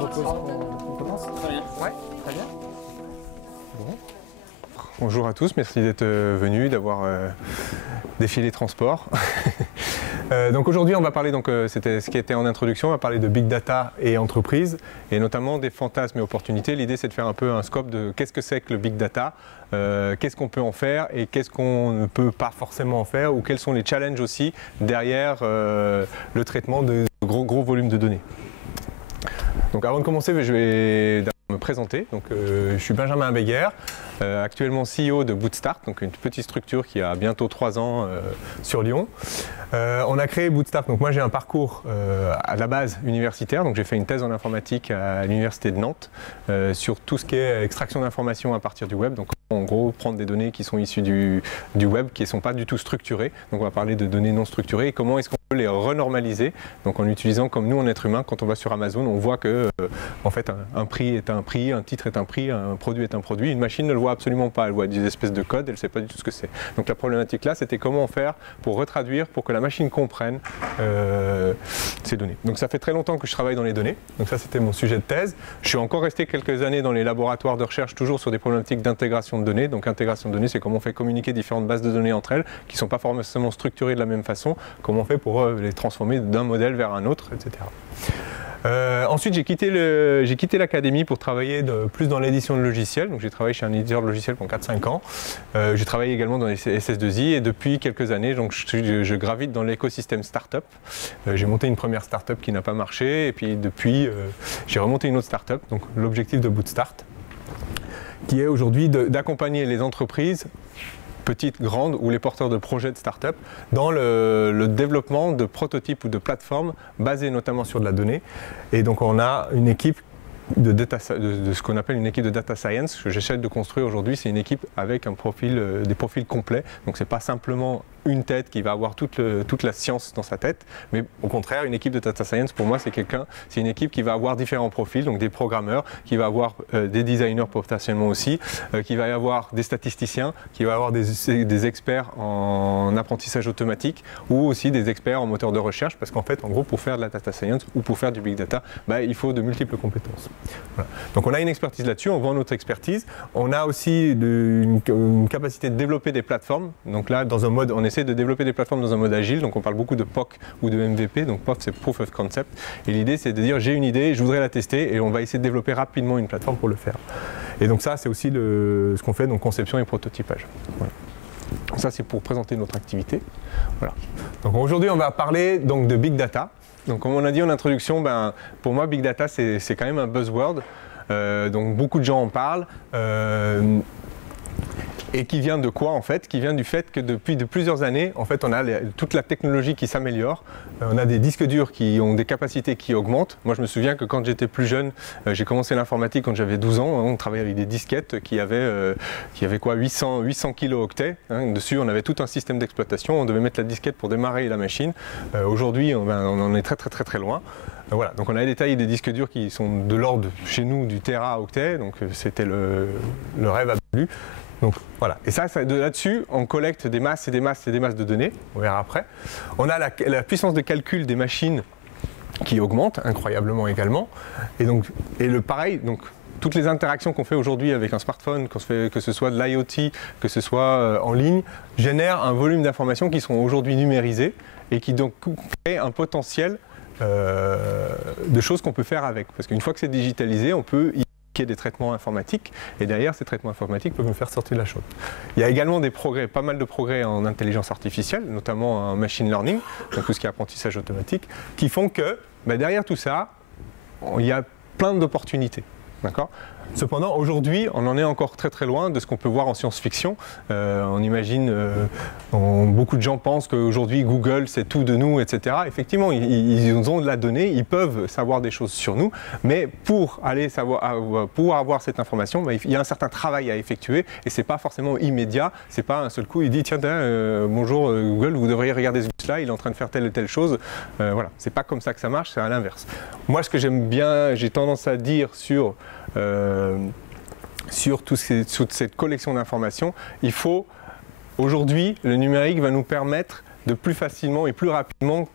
propose qu'on commence. Très bien. Ouais, très bien. Bon. Bonjour à tous, merci d'être venus, d'avoir défilé transport. Donc aujourd'hui on va parler, c'était ce qui était en introduction, on va parler de Big Data et entreprise, et notamment des fantasmes et opportunités. L'idée c'est de faire un peu un scope de qu'est-ce que c'est que le Big Data, qu'est-ce qu'on peut en faire et qu'est-ce qu'on ne peut pas forcément en faire, ou quels sont les challenges aussi derrière le traitement de gros volumes de données. Donc avant de commencer, je vais me présenter. Donc, je suis Benjamin Beguer, actuellement CEO de Bootstart, donc une petite structure qui a bientôt 3 ans sur Lyon. On a créé Bootstart, donc moi j'ai un parcours à la base universitaire, donc j'ai fait une thèse en informatique à l'université de Nantes sur tout ce qui est extraction d'informations à partir du web. Donc en gros, prendre des données qui sont issues du web, qui ne sont pas du tout structurées. Donc on va parler de données non structurées et comment est-ce qu'on peut les renormaliser. Donc en utilisant, comme nous en être humain, quand on va sur Amazon, on voit que en fait un prix est un prix, un titre est un prix, un produit est un produit. Une machine ne le voit absolument pas, elle voit des espèces de codes, elle ne sait pas du tout ce que c'est. Donc la problématique là, c'était comment faire pour retraduire, pour que la machine comprenne ces données. Donc ça fait très longtemps que je travaille dans les données. Donc ça c'était mon sujet de thèse. Je suis encore resté quelques années dans les laboratoires de recherche, toujours sur des problématiques d'intégration de données. Donc intégration de données, c'est comment on fait communiquer différentes bases de données entre elles, qui ne sont pas forcément structurées de la même façon, comment on fait pour les transformer d'un modèle vers un autre, etc. Ensuite, j'ai quitté l'académie pour travailler plus dans l'édition de logiciels. Donc, j'ai travaillé chez un éditeur de logiciels pendant 4-5 ans. J'ai travaillé également dans les SS2I et depuis quelques années, donc, je gravite dans l'écosystème startup. J'ai monté une première startup qui n'a pas marché et puis depuis, j'ai remonté une autre startup. Donc, l'objectif de Bootstart, qui est aujourd'hui d'accompagner les entreprises petites, grandes, ou les porteurs de projets de start-up dans le développement de prototypes ou de plateformes basées notamment sur de la donnée. Et donc on a une équipe de ce qu'on appelle une équipe de data science que j'essaie de construire aujourd'hui. C'est une équipe avec un profil, des profils complets. Donc c'est pas simplement une tête qui va avoir toute la science dans sa tête, mais au contraire, une équipe de data science, pour moi, c'est une équipe qui va avoir différents profils, donc des programmeurs, qui va avoir des designers potentiellement aussi, qui va y avoir des statisticiens, qui va avoir des experts en apprentissage automatique, ou aussi des experts en moteur de recherche, parce qu'en fait, en gros, pour faire de la data science ou pour faire du big data, il faut de multiples compétences. Voilà. Donc on a une expertise là-dessus, on vend notre expertise. On a aussi une capacité de développer des plateformes. Donc là, dans un mode, on essaie de développer des plateformes dans un mode agile. Donc on parle beaucoup de POC ou de MVP. Donc POC, c'est Proof of Concept. Et l'idée, c'est de dire, j'ai une idée, je voudrais la tester, et on va essayer de développer rapidement une plateforme pour le faire. Et donc ça, c'est aussi ce qu'on fait, donc conception et prototypage. Voilà. Ça, c'est pour présenter notre activité. Voilà. Donc aujourd'hui, on va parler donc de Big Data. Donc comme on a dit en introduction, pour moi Big Data c'est quand même un buzzword, donc beaucoup de gens en parlent, et qui vient de quoi en fait? Qui vient du fait que depuis plusieurs années, en fait, on a toute la technologie qui s'améliore, on a des disques durs qui ont des capacités qui augmentent. Moi je me souviens que quand j'étais plus jeune, j'ai commencé l'informatique quand j'avais 12 ans, on travaillait avec des disquettes qui avaient quoi, 800 kilooctets, dessus on avait tout un système d'exploitation, on devait mettre la disquette pour démarrer la machine. Aujourd'hui on en est très loin. Voilà, donc on a détaillé des disques durs qui sont de l'ordre chez nous du téraoctet, donc c'était le rêve absolu. Donc voilà, et ça là-dessus, on collecte des masses et des masses et des masses de données, on verra après. On a la puissance de calcul des machines qui augmente incroyablement également. Et pareil, donc toutes les interactions qu'on fait aujourd'hui avec un smartphone, que ce soit de l'IoT, que ce soit en ligne, génèrent un volume d'informations qui sont aujourd'hui numérisées et qui donc créent un potentiel de choses qu'on peut faire avec. Parce qu'une fois que c'est digitalisé, on peut y des traitements informatiques, et derrière ces traitements informatiques peuvent nous faire sortir de la chose. Il y a également des progrès, pas mal de progrès en intelligence artificielle, notamment en machine learning, donc tout ce qui est apprentissage automatique, qui font que derrière tout ça, il y a plein d'opportunités. D'accord ? Cependant, aujourd'hui, on en est encore très loin de ce qu'on peut voir en science-fiction. On imagine, beaucoup de gens pensent qu'aujourd'hui Google c'est tout de nous, etc. Effectivement, ils ont de la donnée, ils peuvent savoir des choses sur nous, mais pour avoir cette information, il y a un certain travail à effectuer et c'est pas forcément immédiat. C'est pas un seul coup, il dit tiens, bonjour Google, vous devriez regarder ce bus-là, il est en train de faire telle ou telle chose. Voilà, c'est pas comme ça que ça marche, c'est à l'inverse. Moi, ce que j'aime bien, j'ai tendance à dire sur toute cette collection d'informations, aujourd'hui, le numérique va nous permettre de plus facilement et plus rapidement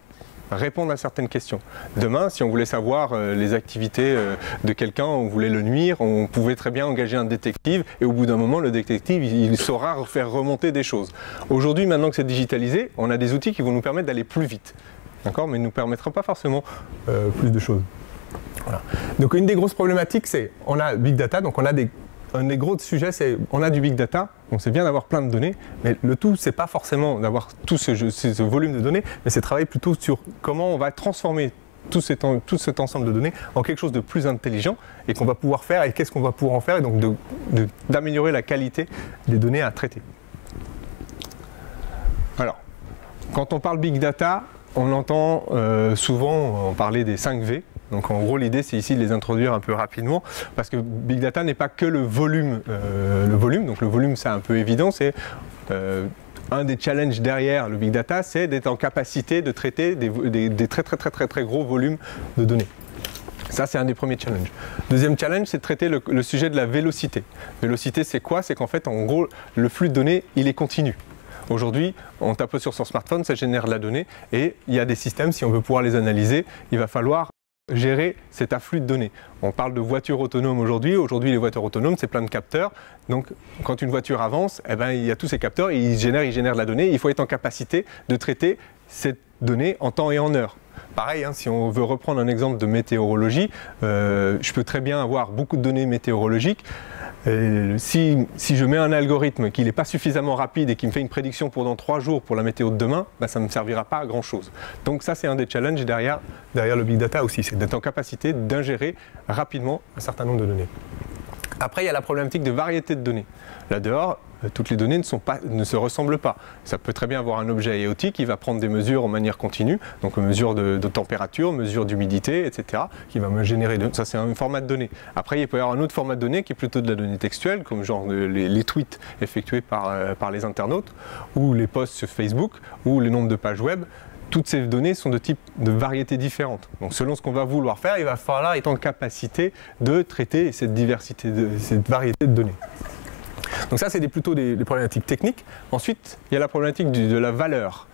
répondre à certaines questions. Demain, si on voulait savoir les activités de quelqu'un, on voulait le nuire, on pouvait très bien engager un détective et au bout d'un moment, le détective, il saura faire remonter des choses. Aujourd'hui, maintenant que c'est digitalisé, on a des outils qui vont nous permettre d'aller plus vite. D'accord, mais ne nous permettra pas forcément plus de choses. Voilà. Donc une des grosses problématiques, c'est on a Big Data, donc on a un des gros sujets, c'est on a du Big Data, donc c'est bien d'avoir plein de données, mais le tout, c'est pas forcément d'avoir tout ce volume de données, mais c'est travailler plutôt sur comment on va transformer tout cet ensemble de données en quelque chose de plus intelligent et qu'on va pouvoir faire et qu'est-ce qu'on va pouvoir en faire et donc d'améliorer la qualité des données à traiter. Alors, quand on parle Big Data, on entend souvent parler des 5 V. Donc en gros, l'idée, c'est ici de les introduire un peu rapidement, parce que Big Data n'est pas que le volume. Donc le volume, c'est un peu évident, c'est un des challenges derrière le Big Data, c'est d'être en capacité de traiter des très gros volumes de données. Ça, c'est un des premiers challenges. Deuxième challenge, c'est de traiter le sujet de la vélocité. Vélocité, c'est quoi? C'est qu'en fait, en gros, le flux de données, il est continu. Aujourd'hui, on tape sur son smartphone, ça génère de la donnée et il y a des systèmes, si on veut pouvoir les analyser, il va falloir gérer cet afflux de données. On parle de voitures autonomes aujourd'hui. Aujourd'hui, les voitures autonomes, c'est plein de capteurs. Donc, quand une voiture avance, eh ben, il y a tous ces capteurs et ils génèrent de la donnée. Il faut être en capacité de traiter cette donnée en temps et en heure. Pareil, hein, si on veut reprendre un exemple de météorologie, je peux très bien avoir beaucoup de données météorologiques. Si je mets un algorithme qui n'est pas suffisamment rapide et qui me fait une prédiction pour dans 3 jours pour la météo de demain, ben ça ne me servira pas à grand chose. Donc ça, c'est un des challenges derrière le Big Data aussi, c'est d'être en capacité d'ingérer rapidement un certain nombre de données. Après, il y a la problématique de variété de données. Là dehors, toutes les données ne se ressemblent pas. Ça peut très bien avoir un objet IoT qui va prendre des mesures en manière continue, donc mesure de température, mesure d'humidité, etc., qui va me générer, ça c'est un format de données. Après, il peut y avoir un autre format de données qui est plutôt de la donnée textuelle, comme genre les tweets effectués par les internautes, ou les posts sur Facebook, ou les nombres de pages web. Toutes ces données sont de type de variétés différentes. Donc selon ce qu'on va vouloir faire, il va falloir être en capacité de traiter cette variété de données. Donc ça, c'est plutôt des problématiques techniques. Ensuite, il y a la problématique de la valeur.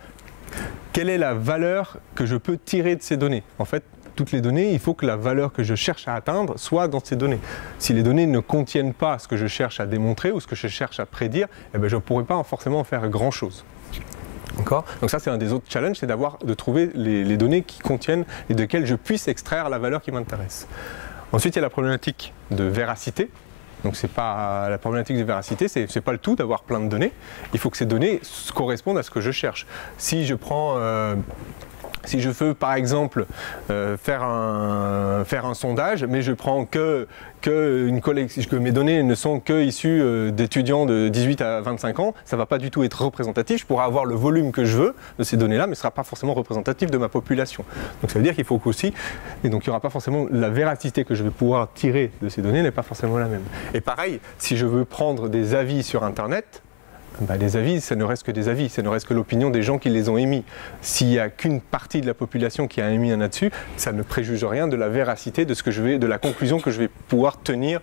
Quelle est la valeur que je peux tirer de ces données? En fait, toutes les données, il faut que la valeur que je cherche à atteindre soit dans ces données. Si les données ne contiennent pas ce que je cherche à démontrer ou ce que je cherche à prédire, eh bien, je ne pourrai pas forcément en faire grand-chose. D'accord? Donc ça, c'est un des autres challenges, c'est de trouver les données qui contiennent et de quelles je puisse extraire la valeur qui m'intéresse. Ensuite, il y a la problématique de véracité. Donc c'est pas la problématique de véracité, c'est pas le tout d'avoir plein de données. Il faut que ces données correspondent à ce que je cherche. Si je veux par exemple faire un sondage, mais je prends que mes données ne sont que issues d'étudiants de 18 à 25 ans, ça ne va pas du tout être représentatif. Je pourrais avoir le volume que je veux de ces données-là, mais ce ne sera pas forcément représentatif de ma population. Donc ça veut dire qu'il faut qu'aussi, et donc il n'y aura pas forcément la véracité que je vais pouvoir tirer de ces données n'est pas forcément la même. Et pareil, si je veux prendre des avis sur Internet, ben les avis, ça ne reste que des avis, ça ne reste que l'opinion des gens qui les ont émis. S'il n'y a qu'une partie de la population qui a émis un là-dessus, ça ne préjuge rien de la véracité de la conclusion que je vais pouvoir tenir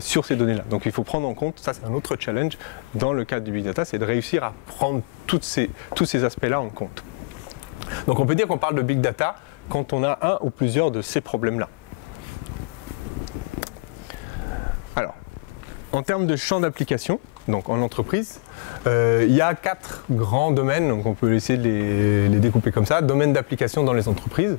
sur ces données-là. Donc il faut prendre en compte, ça c'est un autre challenge dans le cadre du Big Data, c'est de réussir à prendre tous ces aspects-là en compte. Donc on peut dire qu'on parle de Big Data quand on a un ou plusieurs de ces problèmes-là. Alors, en termes de champ d'application, donc en entreprise, il y a 4 grands domaines, donc on peut essayer de les découper comme ça. Domaine d'application dans les entreprises,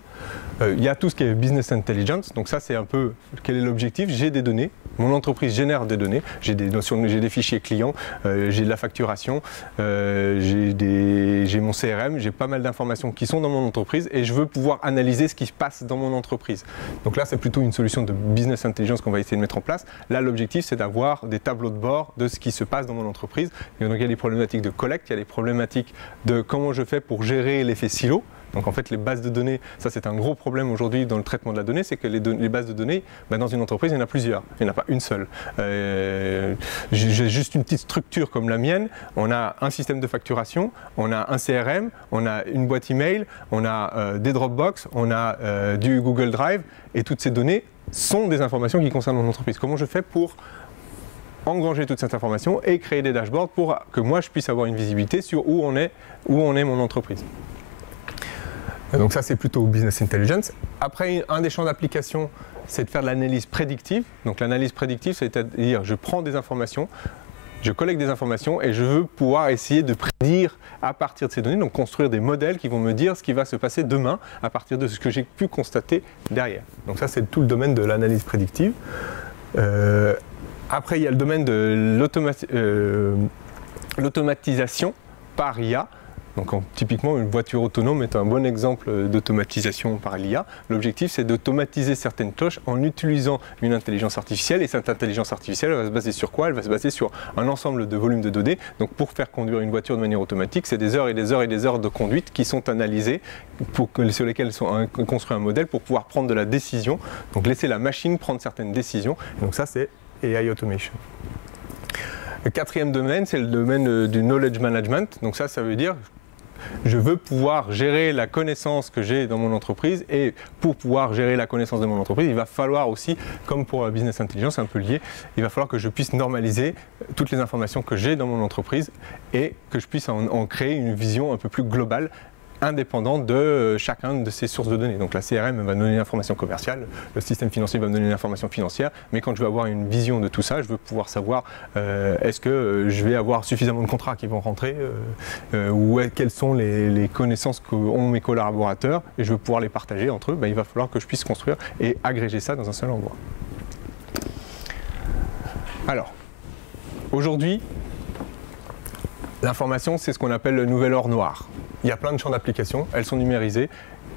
il y a tout ce qui est business intelligence, donc ça c'est un peu quel est l'objectif, j'ai des données, mon entreprise génère des données, j'ai des fichiers clients, j'ai de la facturation, j'ai mon CRM, j'ai pas mal d'informations qui sont dans mon entreprise et je veux pouvoir analyser ce qui se passe dans mon entreprise. Donc là c'est plutôt une solution de business intelligence qu'on va essayer de mettre en place. Là l'objectif c'est d'avoir des tableaux de bord de ce qui se passe dans mon entreprise. Et donc il y a des problématiques de collecte, il y a des problématiques de comment je fais pour gérer l'effet silo. Donc en fait les bases de données, ça c'est un gros problème aujourd'hui dans le traitement de la donnée, c'est que les bases de données, ben, dans une entreprise il y en a plusieurs, il n'y en a pas une seule. J'ai juste une petite structure comme la mienne, on a un système de facturation, on a un CRM, on a une boîte email, on a des Dropbox, on a du Google Drive et toutes ces données sont des informations qui concernent mon entreprise. Comment je fais pour engranger toute cette information et créer des dashboards pour que moi je puisse avoir une visibilité sur où en est mon entreprise. Donc ça, c'est plutôt business intelligence. Après, un des champs d'application, c'est de faire de l'analyse prédictive. Donc l'analyse prédictive, c'est-à-dire je prends des informations, je collecte des informations et je veux pouvoir essayer de prédire à partir de ces données, donc construire des modèles qui vont me dire ce qui va se passer demain à partir de ce que j'ai pu constater derrière. Donc ça, c'est tout le domaine de l'analyse prédictive. Après, il y a le domaine de l'automatisation par IA. Donc typiquement, une voiture autonome est un bon exemple d'automatisation par l'IA. L'objectif, c'est d'automatiser certaines tâches en utilisant une intelligence artificielle. Et cette intelligence artificielle, elle va se baser sur quoi? Elle va se baser sur un ensemble de volumes de données. Donc pour faire conduire une voiture de manière automatique, c'est des heures et des heures et des heures de conduite qui sont analysées, sur lesquelles sont construits un modèle pour pouvoir prendre de la décision. Donc laisser la machine prendre certaines décisions. Et donc ça, c'est AI Automation. Le quatrième domaine, c'est le domaine du knowledge management. Donc ça veut dire je veux pouvoir gérer la connaissance que j'ai dans mon entreprise, et pour pouvoir gérer la connaissance de mon entreprise, il va falloir aussi, comme pour la business intelligence, c'est un peu lié, il va falloir que je puisse normaliser toutes les informations que j'ai dans mon entreprise et que je puisse en créer une vision un peu plus globale, indépendant de chacun de ces sources de données. Donc la CRM va me donner l'information commerciale, le système financier va me donner l'information financière, mais quand je veux avoir une vision de tout ça, je veux pouvoir savoir est-ce que je vais avoir suffisamment de contrats qui vont rentrer, ou quelles sont les connaissances qu'ont mes collaborateurs, et je veux pouvoir les partager entre eux. Il va falloir que je puisse construire et agréger ça dans un seul endroit. Alors, aujourd'hui, l'information, c'est ce qu'on appelle le nouvel or noir. Il y a plein de champs d'application, elles sont numérisées,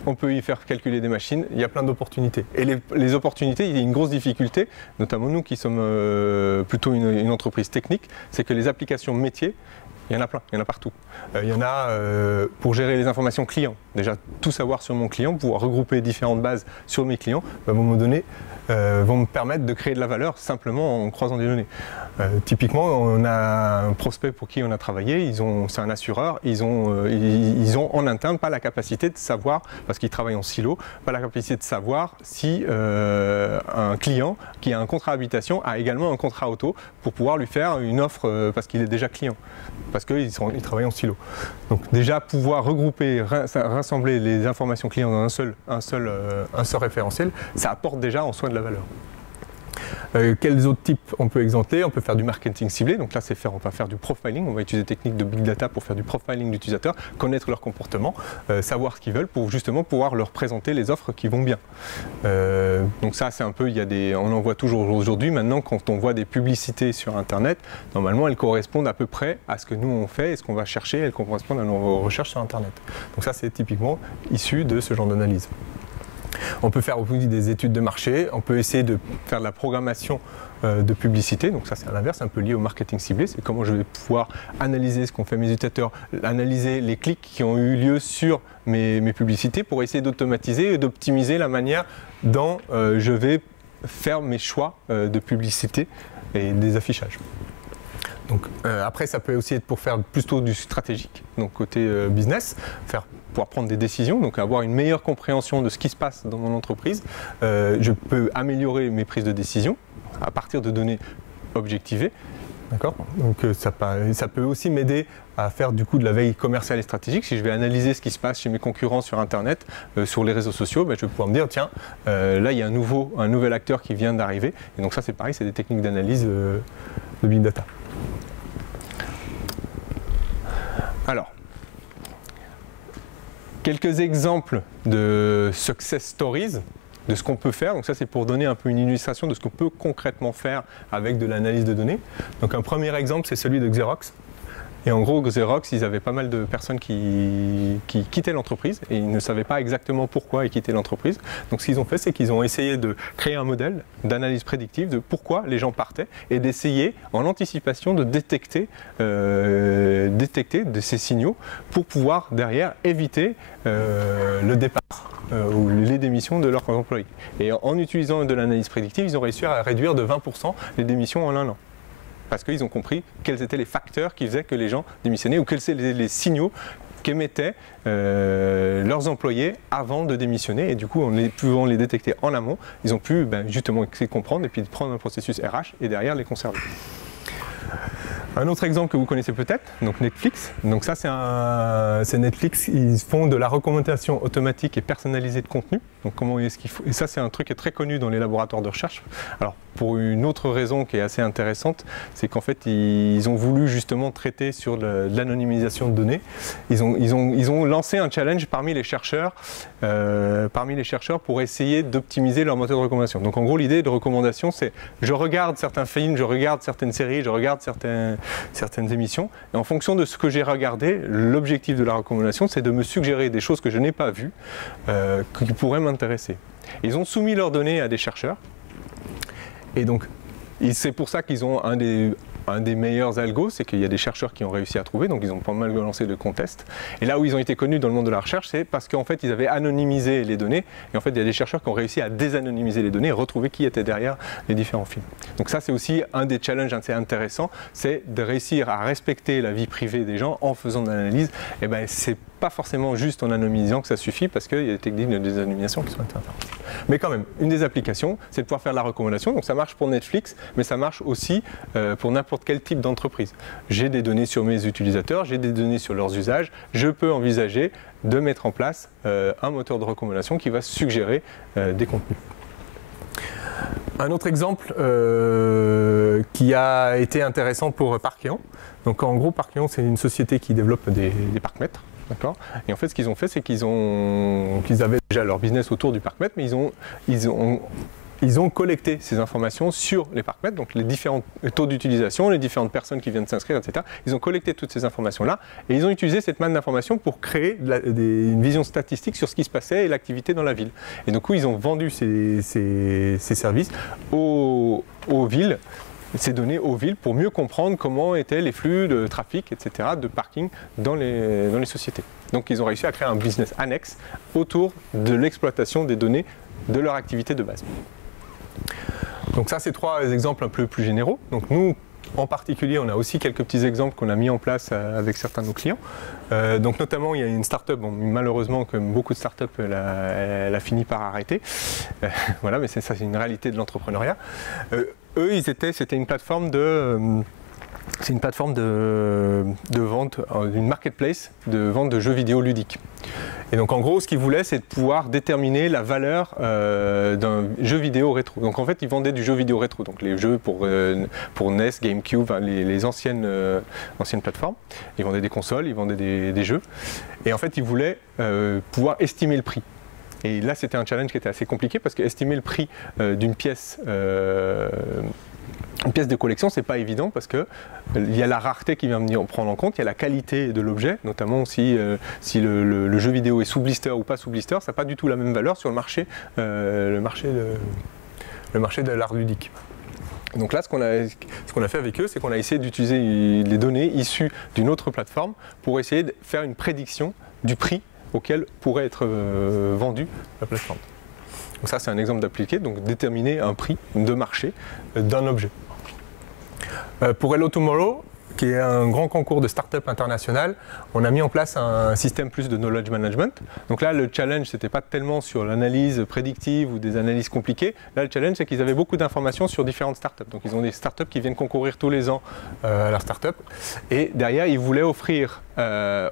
on peut y faire calculer des machines, il y a plein d'opportunités. Et les opportunités, il y a une grosse difficulté, notamment nous qui sommes plutôt une entreprise technique, c'est que les applications métiers, il y en a plein, il y en a partout. Il y en a pour gérer les informations clients. Déjà, tout savoir sur mon client, pouvoir regrouper différentes bases sur mes clients, à un moment donné, vont me permettre de créer de la valeur simplement en croisant des données. Typiquement, on a un prospect pour qui on a travaillé, c'est un assureur, ils ont en interne pas la capacité de savoir, parce qu'ils travaillent en silo, pas la capacité de savoir si un client qui a un contrat habitation a également un contrat auto pour pouvoir lui faire une offre parce qu'il est déjà client, parce qu'ils travaillent en silo. Donc déjà pouvoir regrouper, rassembler les informations clients dans un seul référentiel, ça apporte déjà en soi de la valeur. Quels autres types on peut exempter? On peut faire du marketing ciblé, donc là on va faire du profiling, on va utiliser des techniques de big data pour faire du profiling d'utilisateurs, connaître leur comportement, savoir ce qu'ils veulent pour justement pouvoir leur présenter les offres qui vont bien. Donc ça c'est un peu, on en voit toujours aujourd'hui, maintenant quand on voit des publicités sur internet, normalement elles correspondent à peu près à ce que nous on fait et ce qu'on va chercher, elles correspondent à nos recherches sur internet. Donc ça c'est typiquement issu de ce genre d'analyse. On peut faire aussi des études de marché, on peut essayer de faire de la programmation de publicité, donc ça c'est à l'inverse, un peu lié au marketing ciblé, c'est comment je vais pouvoir analyser ce qu'ont fait mes utilisateurs, analyser les clics qui ont eu lieu sur mes publicités pour essayer d'automatiser et d'optimiser la manière dont je vais faire mes choix de publicité et des affichages. Donc, après, ça peut aussi être pour faire plutôt du stratégique, donc côté business, pouvoir prendre des décisions, donc avoir une meilleure compréhension de ce qui se passe dans mon entreprise. Je peux améliorer mes prises de décision à partir de données objectivées. D'accord. Donc ça peut aussi m'aider à faire du coup de la veille commerciale et stratégique. Si je vais analyser ce qui se passe chez mes concurrents sur Internet, sur les réseaux sociaux, je vais pouvoir me dire tiens, là il y a un nouvel acteur qui vient d'arriver. Et donc ça c'est pareil, c'est des techniques d'analyse de big data. Alors, quelques exemples de success stories, de ce qu'on peut faire. Donc ça, c'est pour donner un peu une illustration de ce qu'on peut concrètement faire avec de l'analyse de données. Donc un premier exemple, c'est celui de Xerox. Et en gros, Xerox, ils avaient pas mal de personnes qui quittaient l'entreprise et ils ne savaient pas exactement pourquoi ils quittaient l'entreprise. Donc ce qu'ils ont fait, c'est qu'ils ont essayé de créer un modèle d'analyse prédictive de pourquoi les gens partaient et d'essayer en anticipation de détecter de ces signaux pour pouvoir derrière éviter le départ ou les démissions de leurs employés. Et en utilisant de l'analyse prédictive, ils ont réussi à réduire de 20% les démissions en un an. Parce qu'ils ont compris quels étaient les facteurs qui faisaient que les gens démissionnaient ou quels étaient les signaux qu'émettaient leurs employés avant de démissionner. Et du coup, en pouvant les détecter en amont, ils ont pu justement essayer de comprendre et puis de prendre un processus RH et derrière les conserver. Un autre exemple que vous connaissez peut-être, donc Netflix. Donc ça c'est Netflix, ils font de la recommandation automatique et personnalisée de contenu. Donc comment est-ce qu'il faut... Et ça c'est un truc qui est très connu dans les laboratoires de recherche. Alors pour une autre raison qui est assez intéressante, c'est qu'en fait ils ont voulu justement traiter sur de l'anonymisation de données. Ils ont lancé un challenge parmi les chercheurs pour essayer d'optimiser leur moteur de recommandation. Donc en gros l'idée de recommandation c'est je regarde certains films, je regarde certaines séries, je regarde certaines émissions et en fonction de ce que j'ai regardé, l'objectif de la recommandation c'est de me suggérer des choses que je n'ai pas vues qui pourraient m'intéresser. Ils ont soumis leurs données à des chercheurs et donc c'est pour ça qu'ils ont un des meilleurs algos, c'est qu'il y a des chercheurs qui ont réussi à trouver, donc ils ont pas mal lancé de contests. Et là où ils ont été connus dans le monde de la recherche, c'est parce qu'en fait ils avaient anonymisé les données, et en fait il y a des chercheurs qui ont réussi à désanonymiser les données et retrouver qui était derrière les différents films. Donc ça c'est aussi un des challenges assez intéressants, c'est de réussir à respecter la vie privée des gens en faisant de l'analyse. Et ben c'est pas forcément juste en anonymisant que ça suffit, parce qu'il y a des techniques de désanonymisation qui sont intéressantes. Mais quand même, une des applications, c'est de pouvoir faire de la recommandation. Donc ça marche pour Netflix, mais ça marche aussi pour n'importe quel type d'entreprise. J'ai des données sur mes utilisateurs, j'ai des données sur leurs usages, je peux envisager de mettre en place un moteur de recommandation qui va suggérer des contenus. Un autre exemple qui a été intéressant pour Parkeon. Donc en gros, Parkeon, c'est une société qui développe des parcs-mètres. Et en fait, ce qu'ils ont fait, c'est qu'ils avaient déjà leur business autour du parc-mètre, mais ils ont collecté ces informations sur les parcs-mètres, donc les différents taux d'utilisation, les différentes personnes qui viennent s'inscrire, etc. Ils ont collecté toutes ces informations-là et ils ont utilisé cette manne d'informations pour créer une vision statistique sur ce qui se passait et l'activité dans la ville. Et du coup, ils ont vendu ces services aux villes, ces données aux villes pour mieux comprendre comment étaient les flux de trafic, etc., de parking dans les sociétés. Donc ils ont réussi à créer un business annexe autour de l'exploitation des données de leur activité de base. Donc ça, c'est trois exemples un peu plus généraux. Donc nous, en particulier, on a aussi quelques petits exemples qu'on a mis en place avec certains de nos clients. Donc notamment, il y a une start-up, bon, malheureusement, comme beaucoup de start-up, elle a fini par arrêter. Voilà, mais ça, c'est une réalité de l'entrepreneuriat. Eux, c'était une plateforme de vente, d'une marketplace de vente de jeux vidéo ludiques. Et donc en gros, ce qu'ils voulaient, c'est de pouvoir déterminer la valeur d'un jeu vidéo rétro. Donc en fait, ils vendaient du jeu vidéo rétro, donc les jeux pour NES, GameCube, les anciennes plateformes. Ils vendaient des consoles, ils vendaient des jeux. Et en fait, ils voulaient pouvoir estimer le prix. Et là, c'était un challenge qui était assez compliqué parce qu'estimer le prix d'une pièce une pièce de collection, c'est pas évident parce que il y a la rareté qui vient venir prendre en compte, il y a la qualité de l'objet, notamment si le jeu vidéo est sous blister ou pas sous blister, ça n'a pas du tout la même valeur sur le marché de l'art ludique. Donc là, ce qu'on a fait avec eux, c'est qu'on a essayé d'utiliser les données issues d'une autre plateforme pour essayer de faire une prédiction du prix auquel pourrait être vendue la plateforme. Donc ça, c'est un exemple d'appliqué, donc déterminer un prix de marché d'un objet. Pour Hello Tomorrow, qui est un grand concours de start-up international, on a mis en place un système plus de knowledge management. Donc là, le challenge, ce n'était pas tellement sur l'analyse prédictive ou des analyses compliquées. Là, le challenge, c'est qu'ils avaient beaucoup d'informations sur différentes start-up. Donc ils ont des start-up qui viennent concourir tous les ans à leur start-up. Et derrière, ils voulaient offrir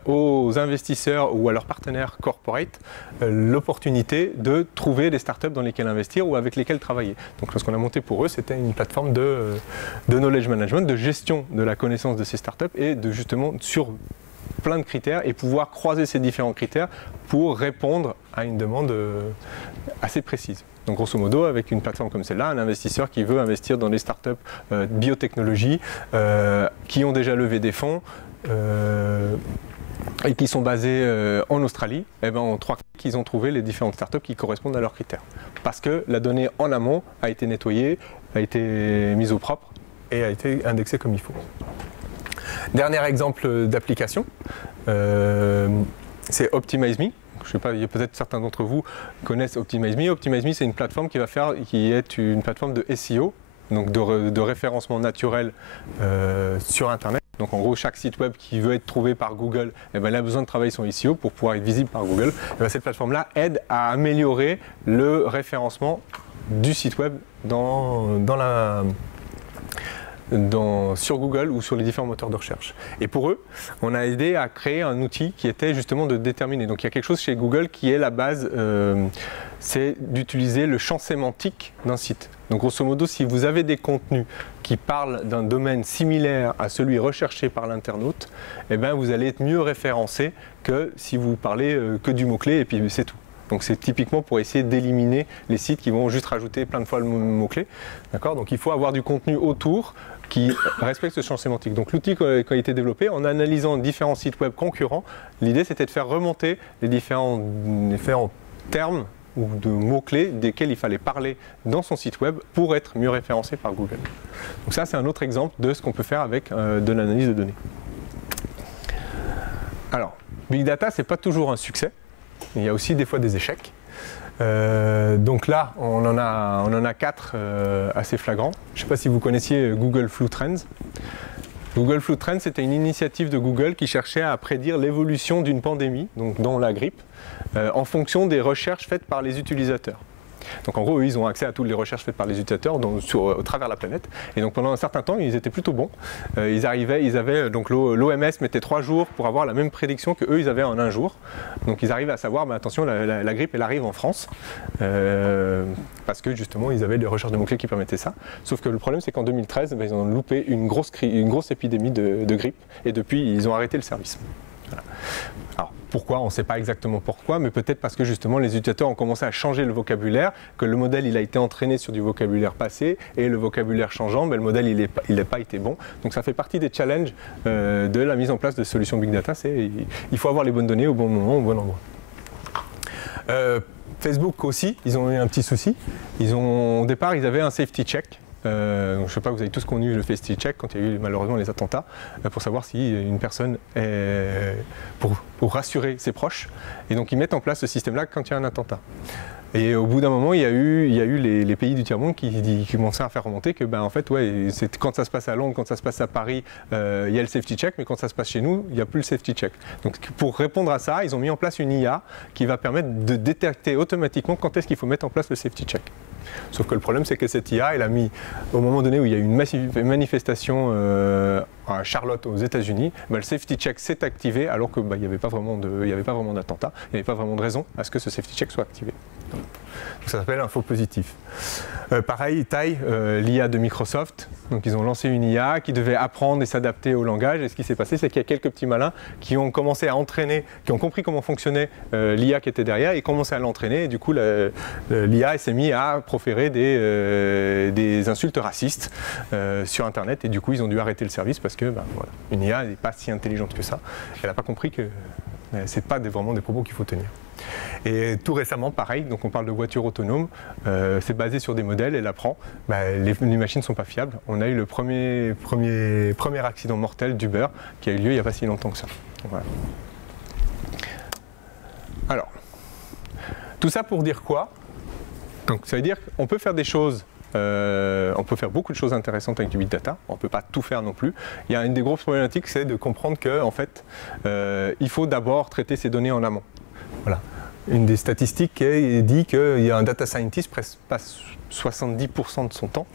aux investisseurs ou à leurs partenaires corporate l'opportunité de trouver des start-up dans lesquelles investir ou avec lesquelles travailler. Donc ce qu'on a monté pour eux, c'était une plateforme de knowledge management, de gestion de la connaissance de ces startups et de justement sur plein de critères et pouvoir croiser ces différents critères pour répondre à une demande assez précise. Donc grosso modo, avec une plateforme comme celle-là, un investisseur qui veut investir dans des startups biotechnologie qui ont déjà levé des fonds et qui sont basés en Australie, et ben, en 3 clics, ils ont trouvé les différentes startups qui correspondent à leurs critères. Parce que la donnée en amont a été nettoyée, a été mise au propre et a été indexée comme il faut. Dernier exemple d'application, c'est OptimizeMe. Je sais pas, il y a peut-être certains d'entre vous connaissent OptimizeMe. OptimizeMe, c'est une plateforme qui est une plateforme de SEO, donc de référencement naturel sur Internet. Donc en gros, chaque site web qui veut être trouvé par Google, eh ben, il a besoin de travailler son SEO pour pouvoir être visible par Google. Eh ben, cette plateforme-là aide à améliorer le référencement du site web dans sur Google ou sur les différents moteurs de recherche. Et pour eux, on a aidé à créer un outil qui était justement de déterminer. Donc il y a quelque chose chez Google qui est la base, c'est d'utiliser le champ sémantique d'un site. Donc grosso modo, si vous avez des contenus qui parlent d'un domaine similaire à celui recherché par l'internaute, eh ben, vous allez être mieux référencé que si vous parlez que du mot-clé et puis c'est tout. Donc c'est typiquement pour essayer d'éliminer les sites qui vont juste rajouter plein de fois le mot-clé. D'accord ? Donc il faut avoir du contenu autour qui respecte ce champ sémantique. Donc l'outil qui a été développé en analysant différents sites web concurrents, l'idée c'était de faire remonter les différents termes ou de mots-clés desquels il fallait parler dans son site web pour être mieux référencé par Google. Donc ça c'est un autre exemple de ce qu'on peut faire avec de l'analyse de données. Alors, Big Data c'est pas toujours un succès. Il y a aussi des fois des échecs. Donc là, on en a 4 assez flagrants. Je ne sais pas si vous connaissiez Google Flu Trends. Google Flu Trends, c'était une initiative de Google qui cherchait à prédire l'évolution d'une pandémie, donc dont la grippe, en fonction des recherches faites par les utilisateurs. Donc en gros, eux, ils ont accès à toutes les recherches faites par les utilisateurs au travers la planète. Et donc pendant un certain temps, ils étaient plutôt bons. Donc l'OMS mettait 3 jours pour avoir la même prédiction que eux, ils avaient en 1 jour. Donc ils arrivaient à savoir, bah, attention, la grippe, elle arrive en France. Parce que justement, ils avaient des recherches de mots-clés qui permettaient ça. Sauf que le problème, c'est qu'en 2013, bah, ils ont loupé une grosse épidémie de grippe. Et depuis, ils ont arrêté le service. Voilà. Alors, pourquoi? On ne sait pas exactement pourquoi, mais peut-être parce que justement les utilisateurs ont commencé à changer le vocabulaire, que le modèle il a été entraîné sur du vocabulaire passé, et le vocabulaire changeant, ben, le modèle il n'a pas été bon. Donc ça fait partie des challenges de la mise en place de solutions Big Data, il faut avoir les bonnes données au bon moment, au bon endroit. Facebook aussi, ils ont eu un petit souci. Au départ, ils avaient un safety check. Je ne sais pas, vous avez tous connu le safety check quand il y a eu malheureusement les attentats, pour savoir si une personne est pour rassurer ses proches. Et donc ils mettent en place ce système-là quand il y a un attentat. Et au bout d'un moment, il y a eu les pays du tiers-monde qui commençaient à faire remonter que ben, en fait, ouais, quand ça se passe à Londres, quand ça se passe à Paris, il y a le safety check, mais quand ça se passe chez nous, il n'y a plus le safety check. Donc pour répondre à ça, ils ont mis en place une IA qui va permettre de détecter automatiquement quand est-ce qu'il faut mettre en place le safety check. Sauf que le problème, c'est que cette IA, elle a mis, au moment donné où il y a eu une manifestation à Charlotte aux États-Unis, ben, le safety check s'est activé alors qu'il n'y avait pas vraiment d'attentat, il n'y avait pas vraiment de raison à ce que ce safety check soit activé. Donc, ça s'appelle un faux positif. Pareil, TAI, l'IA de Microsoft, donc ils ont lancé une IA qui devait apprendre et s'adapter au langage, et ce qui s'est passé, c'est qu'il y a quelques petits malins qui ont commencé à entraîner, qui ont compris comment fonctionnait l'IA qui était derrière, et commencé à l'entraîner, et du coup l'IA s'est mis à proférer des insultes racistes sur Internet, et du coup ils ont dû arrêter le service parce que ben, voilà, une IA n'est pas si intelligente que ça, elle n'a pas compris que ce n'est pas vraiment des propos qu'il faut tenir. Et tout récemment, pareil, donc on parle de voitures autonomes, c'est basé sur des modèles, elle apprend, les machines ne sont pas fiables. On a eu le premier accident mortel d'Uber qui a eu lieu il n'y a pas si longtemps que ça. Voilà. Alors, tout ça pour dire quoi? Donc ça veut dire qu'on peut faire des choses, on peut faire beaucoup de choses intéressantes avec du Big Data, on ne peut pas tout faire non plus. Il y a une des grosses problématiques, c'est de comprendre que en fait, il faut d'abord traiter ces données en amont. Voilà. Une des statistiques qui dit qu'il y a un data scientist passe 70% de son temps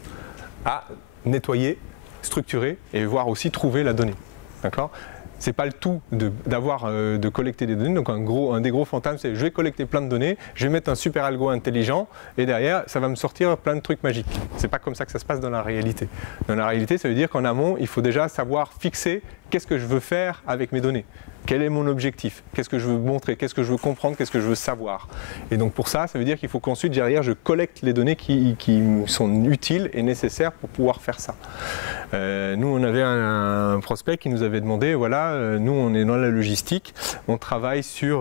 à nettoyer, structurer et voire aussi trouver la donnée. D'accord ? C'est pas le tout de collecter des données. Donc un des gros fantasmes, c'est je vais collecter plein de données, je vais mettre un super algo intelligent et derrière, ça va me sortir plein de trucs magiques. C'est pas comme ça que ça se passe dans la réalité. Dans la réalité, ça veut dire qu'en amont, il faut déjà savoir fixer qu'est-ce que je veux faire avec mes données. Quel est mon objectif? Qu'est-ce que je veux montrer? Qu'est-ce que je veux comprendre? Qu'est-ce que je veux savoir? Et donc pour ça, ça veut dire qu'il faut qu'ensuite, derrière, je collecte les données qui sont utiles et nécessaires pour pouvoir faire ça. Nous, on avait un prospect qui nous avait demandé, voilà, nous, on est dans la logistique, on travaille sur...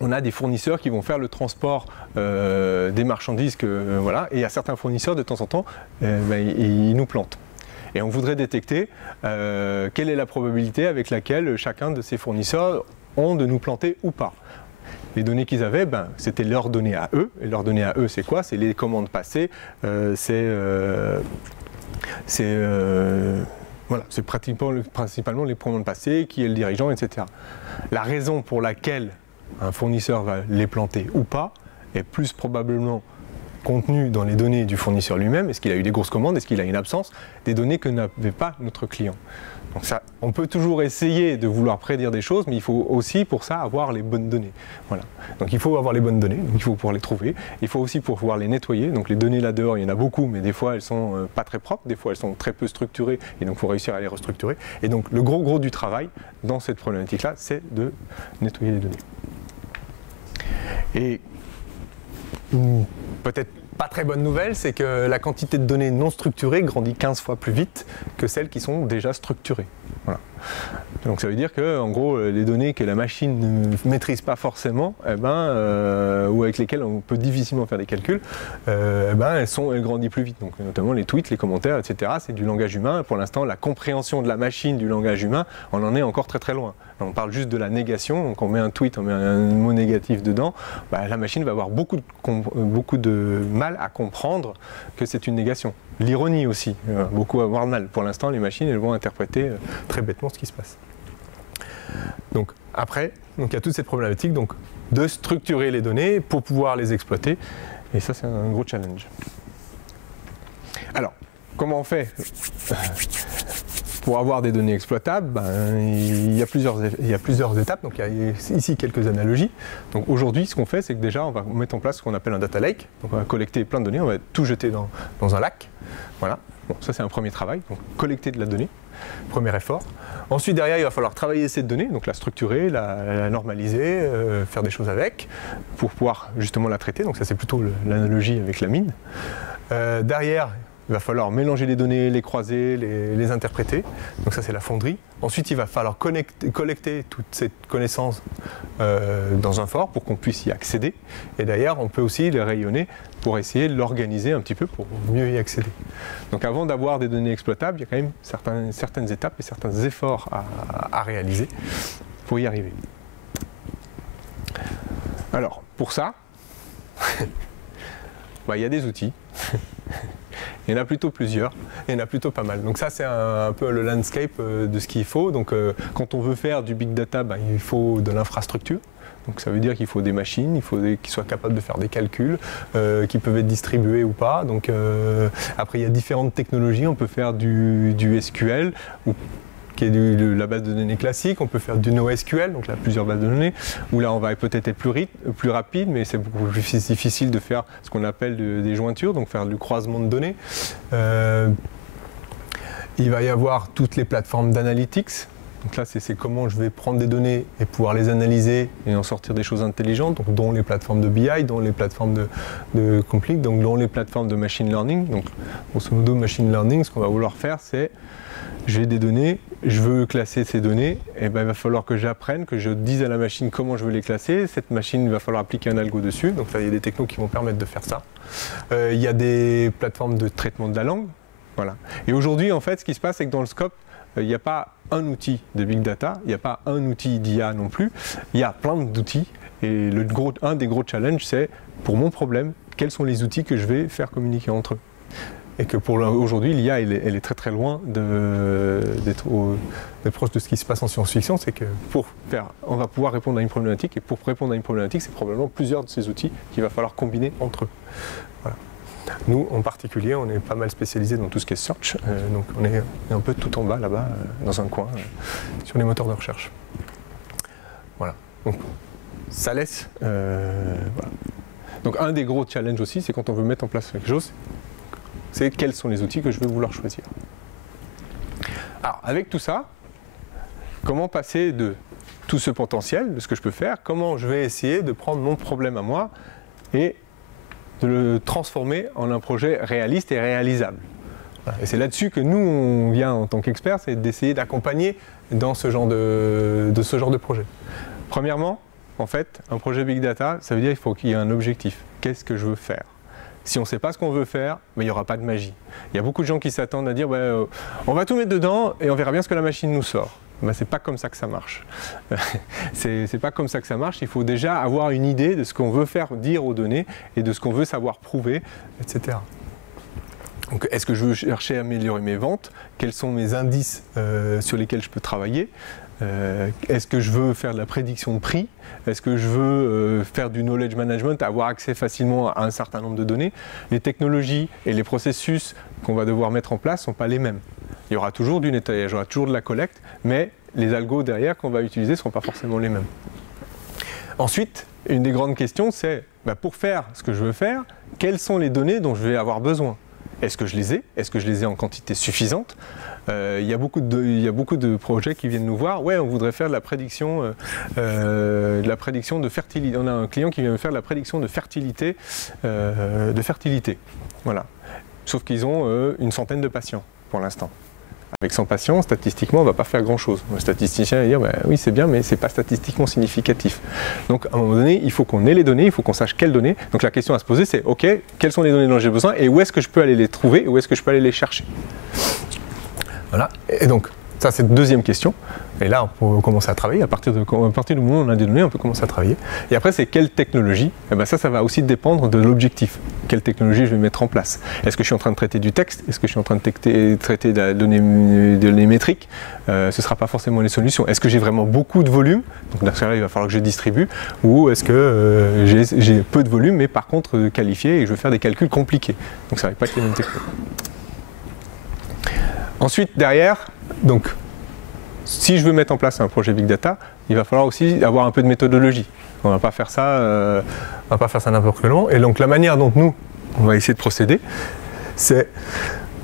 on a des fournisseurs qui vont faire le transport des marchandises, voilà, et il y a certains fournisseurs, de temps en temps, ils nous plantent. Et on voudrait détecter quelle est la probabilité avec laquelle chacun de ces fournisseurs ont de nous planter ou pas. Les données qu'ils avaient, c'était leurs données à eux. Et leurs données à eux, c'est quoi? C'est les commandes passées, c'est principalement les commandes passées, qui est le dirigeant, etc. La raison pour laquelle un fournisseur va les planter ou pas est plus probablement contenu dans les données du fournisseur lui-même. Est-ce qu'il a eu des grosses commandes? Est-ce qu'il a une absence? Des données que n'avait pas notre client. Donc ça, on peut toujours essayer de vouloir prédire des choses, mais il faut aussi pour ça avoir les bonnes données. Voilà. Donc il faut avoir les bonnes données, donc il faut pouvoir les trouver. Il faut aussi pouvoir les nettoyer. Donc les données là-dehors, il y en a beaucoup, mais des fois elles sont pas très propres, des fois elles sont très peu structurées, et donc il faut réussir à les restructurer. Et donc le gros du travail dans cette problématique-là, c'est de nettoyer les données. Et peut-être pas très bonne nouvelle, c'est que la quantité de données non structurées grandit 15 fois plus vite que celles qui sont déjà structurées. Voilà. Donc ça veut dire que, en gros, les données que la machine ne maîtrise pas forcément, ou avec lesquelles on peut difficilement faire des calculs, elles grandissent plus vite. Donc notamment les tweets, les commentaires, etc. C'est du langage humain. Pour l'instant, la compréhension de la machine du langage humain, on en est encore très loin. On parle juste de la négation. Donc on met un tweet, on met un mot négatif dedans, la machine va avoir beaucoup de mal à comprendre que c'est une négation. L'ironie aussi, beaucoup avoir de mal. Pour l'instant, les machines, elles vont interpréter très bêtement ce qui se passe. Donc après, il y a toute cette problématique de structurer les données pour pouvoir les exploiter. Et ça, c'est un gros challenge. Alors, comment on fait pour avoir des données exploitables? Il y a plusieurs étapes. Donc, il y a ici quelques analogies. Donc aujourd'hui, ce qu'on fait, c'est que déjà, on va mettre en place ce qu'on appelle un data lake. Donc, on va collecter plein de données, on va tout jeter dans un lac. Voilà. Bon, ça, c'est un premier travail. Donc, collecter de la donnée, premier effort. Ensuite, derrière, il va falloir travailler cette donnée, donc la structurer, la normaliser, faire des choses avec, pour pouvoir justement la traiter. Donc ça, c'est plutôt l'analogie avec la mine. Derrière, il va falloir mélanger les données, les croiser, les interpréter. Donc ça, c'est la fonderie. Ensuite, il va falloir collecter toute cette connaissance dans un fort pour qu'on puisse y accéder. Et derrière, on peut aussi les rayonner pour essayer de l'organiser un petit peu pour mieux y accéder. Donc avant d'avoir des données exploitables, il y a quand même certaines étapes et certains efforts à réaliser pour y arriver. Alors, pour ça, il y a des outils. Il y en a plutôt plusieurs, il y en a plutôt pas mal. Donc ça, c'est un peu le landscape de ce qu'il faut. Donc quand on veut faire du big data, il faut de l'infrastructure. Donc ça veut dire qu'il faut des machines, il faut qui soient capables de faire des calculs, qui peuvent être distribués ou pas. Donc après, il y a différentes technologies. On peut faire du SQL, qui est la base de données classique. On peut faire du NoSQL, donc là, plusieurs bases de données, où là, on va peut-être être plus rapide, mais c'est beaucoup plus difficile de faire ce qu'on appelle des jointures, donc faire du croisement de données. Il va y avoir toutes les plateformes d'analytics. Donc là, c'est comment je vais prendre des données et pouvoir les analyser et en sortir des choses intelligentes, donc dont les plateformes de BI, dont les plateformes de Complete, donc dont les plateformes de machine learning. Donc, grosso modo, machine learning, ce qu'on va vouloir faire, c'est j'ai des données, je veux classer ces données, et il va falloir que j'apprenne, que je dise à la machine comment je veux les classer. Cette machine, il va falloir appliquer un algo dessus. Donc là, il y a des technos qui vont permettre de faire ça. Il y a des plateformes de traitement de la langue. Voilà. Et aujourd'hui, en fait, ce qui se passe, c'est que dans le scope, il n'y a pas un outil de big data, il n'y a pas un outil d'IA non plus. Il y a plein d'outils. Et un des gros challenges, c'est, pour mon problème, quels sont les outils que je vais faire communiquer entre eux. Et que pour aujourd'hui, l'IA, elle est très loin d'être proche de ce qui se passe en science-fiction. C'est que on va pouvoir répondre à une problématique, et pour répondre à une problématique, c'est probablement plusieurs de ces outils qu'il va falloir combiner entre eux. Voilà. Nous, en particulier, on est pas mal spécialisé dans tout ce qui est search, donc on est un peu tout en bas, là-bas, dans un coin, sur les moteurs de recherche. Voilà. Donc, ça laisse... voilà. Donc, un des gros challenges aussi, c'est quand on veut mettre en place quelque chose, c'est quels sont les outils que je vais vouloir choisir. Alors, avec tout ça, comment passer de tout ce potentiel, de ce que je peux faire, comment je vais essayer de prendre mon problème à moi et de le transformer en un projet réaliste et réalisable. Voilà. Et c'est là-dessus que nous, on vient en tant qu'experts, c'est d'essayer d'accompagner dans ce genre de projet. Premièrement, en fait, un projet Big Data, ça veut dire qu'il faut qu'il y ait un objectif. Qu'est-ce que je veux faire ? Si on ne sait pas ce qu'on veut faire, il n'y aura pas de magie. Il y a beaucoup de gens qui s'attendent à dire on va tout mettre dedans et on verra bien ce que la machine nous sort. C'est pas comme ça que ça marche. C'est pas comme ça que ça marche. Il faut déjà avoir une idée de ce qu'on veut faire dire aux données et de ce qu'on veut savoir prouver, etc. Donc, est-ce que je veux chercher à améliorer mes ventes? Quels sont mes indices sur lesquels je peux travailler? Est-ce que je veux faire de la prédiction de prix? Est-ce que je veux faire du knowledge management, avoir accès facilement à un certain nombre de données? Les technologies et les processus qu'on va devoir mettre en place ne sont pas les mêmes. Il y aura toujours du nettoyage, il y aura toujours de la collecte, mais les algos derrière qu'on va utiliser ne seront pas forcément les mêmes. Ensuite, une des grandes questions, c'est pour faire ce que je veux faire, quelles sont les données dont je vais avoir besoin? Est-ce que je les ai? Est-ce que je les ai en quantité suffisante? Il y a beaucoup de projets qui viennent nous voir. Ouais, on voudrait faire de la prédiction de fertilité. On a un client qui vient me faire de la prédiction de fertilité. Voilà. Sauf qu'ils ont une centaine de patients pour l'instant. Avec 100 patients, statistiquement, on ne va pas faire grand-chose. Le statisticien va dire oui, c'est bien, mais ce n'est pas statistiquement significatif. Donc, à un moment donné, il faut qu'on ait les données, il faut qu'on sache quelles données. Donc, la question à se poser, c'est OK, quelles sont les données dont j'ai besoin et où est-ce que je peux aller les trouver et où est-ce que je peux aller les chercher? Voilà. Et donc, ça, c'est la deuxième question. Et là, on peut commencer à travailler. À partir du moment où on a des données, on peut commencer à travailler. Et après, c'est quelle technologie? Ça va aussi dépendre de l'objectif. Quelle technologie je vais mettre en place? Est-ce que je suis en train de traiter du texte? Est-ce que je suis en train de traiter de la donnée métrique? Ce ne sera pas forcément les solutions. Est-ce que j'ai vraiment beaucoup de volume? Donc, dans ce cas-là, il va falloir que je distribue. Ou est-ce que j'ai peu de volume, mais par contre qualifié et je veux faire des calculs compliqués? Donc, ça ne va pas être les mêmes technologies. Ensuite, derrière, donc, si je veux mettre en place un projet Big Data, il va falloir aussi avoir un peu de méthodologie. On ne va pas faire ça n'importe comment. Et donc la manière dont nous, on va essayer de procéder, c'est,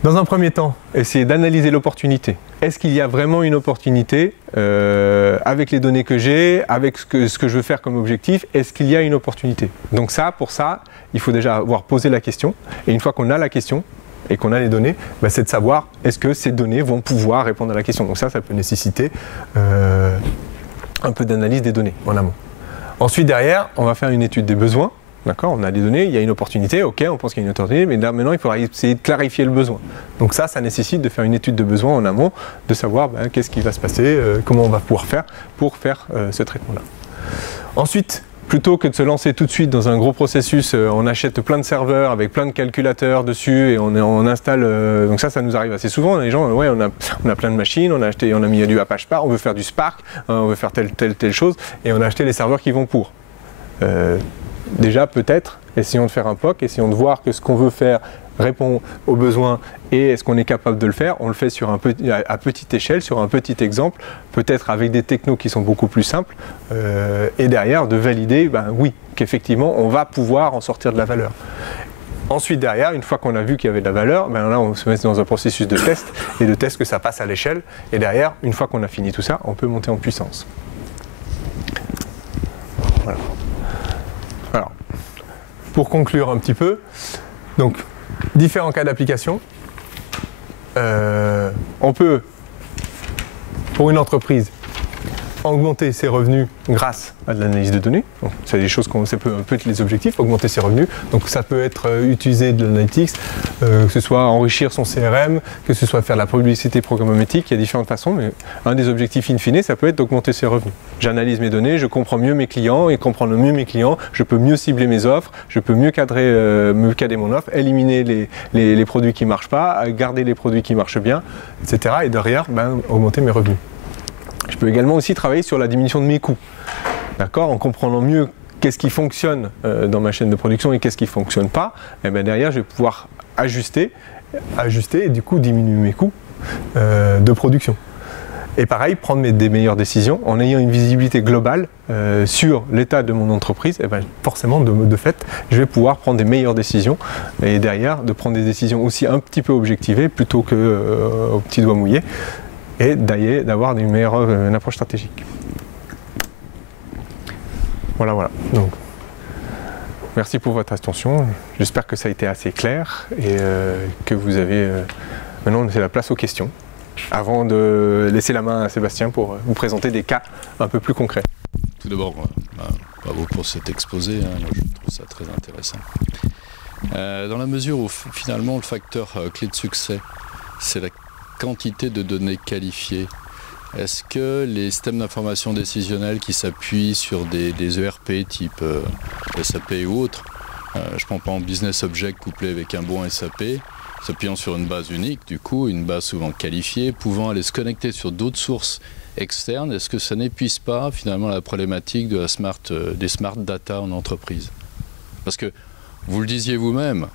dans un premier temps, essayer d'analyser l'opportunité. Est-ce qu'il y a vraiment une opportunité avec les données que j'ai, avec ce que je veux faire comme objectif? Est-ce qu'il y a une opportunité? Donc pour ça, il faut déjà avoir posé la question. Et une fois qu'on a la question, et qu'on a les données, c'est de savoir est-ce que ces données vont pouvoir répondre à la question. Donc ça peut nécessiter un peu d'analyse des données en amont. Ensuite, derrière, on va faire une étude des besoins. D'accord, on a des données, il y a une opportunité, ok, on pense qu'il y a une opportunité, mais là, maintenant, il faudra essayer de clarifier le besoin. Donc ça nécessite de faire une étude de besoin en amont, de savoir qu'est-ce qui va se passer, comment on va pouvoir faire pour faire ce traitement-là. Ensuite, plutôt que de se lancer tout de suite dans un gros processus, on achète plein de serveurs avec plein de calculateurs dessus et on installe. Donc ça nous arrive assez souvent. Les gens, ouais, on a plein de machines, on a mis du Apache Spark, on veut faire du Spark, on veut faire telle chose, et on a acheté les serveurs qui vont pour. Déjà, peut-être, essayons de faire un POC, essayons de voir que ce qu'on veut faire répond aux besoins et est-ce qu'on est capable de le faire. On le fait à petite échelle, sur un petit exemple, peut-être avec des technos qui sont beaucoup plus simples, et derrière de valider, oui, qu'effectivement on va pouvoir en sortir de la valeur. Ensuite derrière, une fois qu'on a vu qu'il y avait de la valeur, là on se met dans un processus de test, et de test que ça passe à l'échelle, et derrière, une fois qu'on a fini tout ça, on peut monter en puissance. Voilà. Alors, pour conclure un petit peu, donc différents cas d'application. On peut, pour une entreprise, augmenter ses revenus grâce à de l'analyse de données. C'est des choses ça peut être les objectifs, augmenter ses revenus. Donc ça peut être utiliser de l'analytics, que ce soit enrichir son CRM, que ce soit faire de la publicité programmatique. Il y a différentes façons, mais un des objectifs in fine, ça peut être d'augmenter ses revenus. J'analyse mes données, je comprends mieux mes clients, et comprendre mieux mes clients, je peux mieux cibler mes offres, je peux mieux cadrer mon offre, éliminer les produits qui ne marchent pas, garder les produits qui marchent bien, etc. Et derrière, augmenter mes revenus. Je peux également aussi travailler sur la diminution de mes coûts, d'accord, en comprenant mieux qu'est-ce qui fonctionne dans ma chaîne de production et qu'est-ce qui ne fonctionne pas. Et derrière, je vais pouvoir ajuster et du coup diminuer mes coûts de production. Et pareil, prendre des meilleures décisions en ayant une visibilité globale sur l'état de mon entreprise. Et forcément, de fait, je vais pouvoir prendre des meilleures décisions et derrière, de prendre des décisions aussi un petit peu objectivées plutôt qu'au petit doigt mouillé. Et d'avoir une approche stratégique. Voilà. Donc, merci pour votre attention. J'espère que ça a été assez clair et que vous avez... maintenant, c'est la place aux questions, avant de laisser la main à Sébastien pour vous présenter des cas un peu plus concrets. Tout d'abord, bravo pour cet exposé, moi, je trouve ça très intéressant. Dans la mesure où finalement le facteur clé de succès, c'est la quantité de données qualifiées. Est-ce que les systèmes d'information décisionnelle qui s'appuient sur des ERP type SAP ou autres, je prends par exemple Business Object couplé avec un bon SAP, s'appuyant sur une base unique, du coup, une base souvent qualifiée, pouvant aller se connecter sur d'autres sources externes, est-ce que ça n'épuise pas finalement la problématique de des smart data en entreprise? Parce que, vous le disiez vous-même,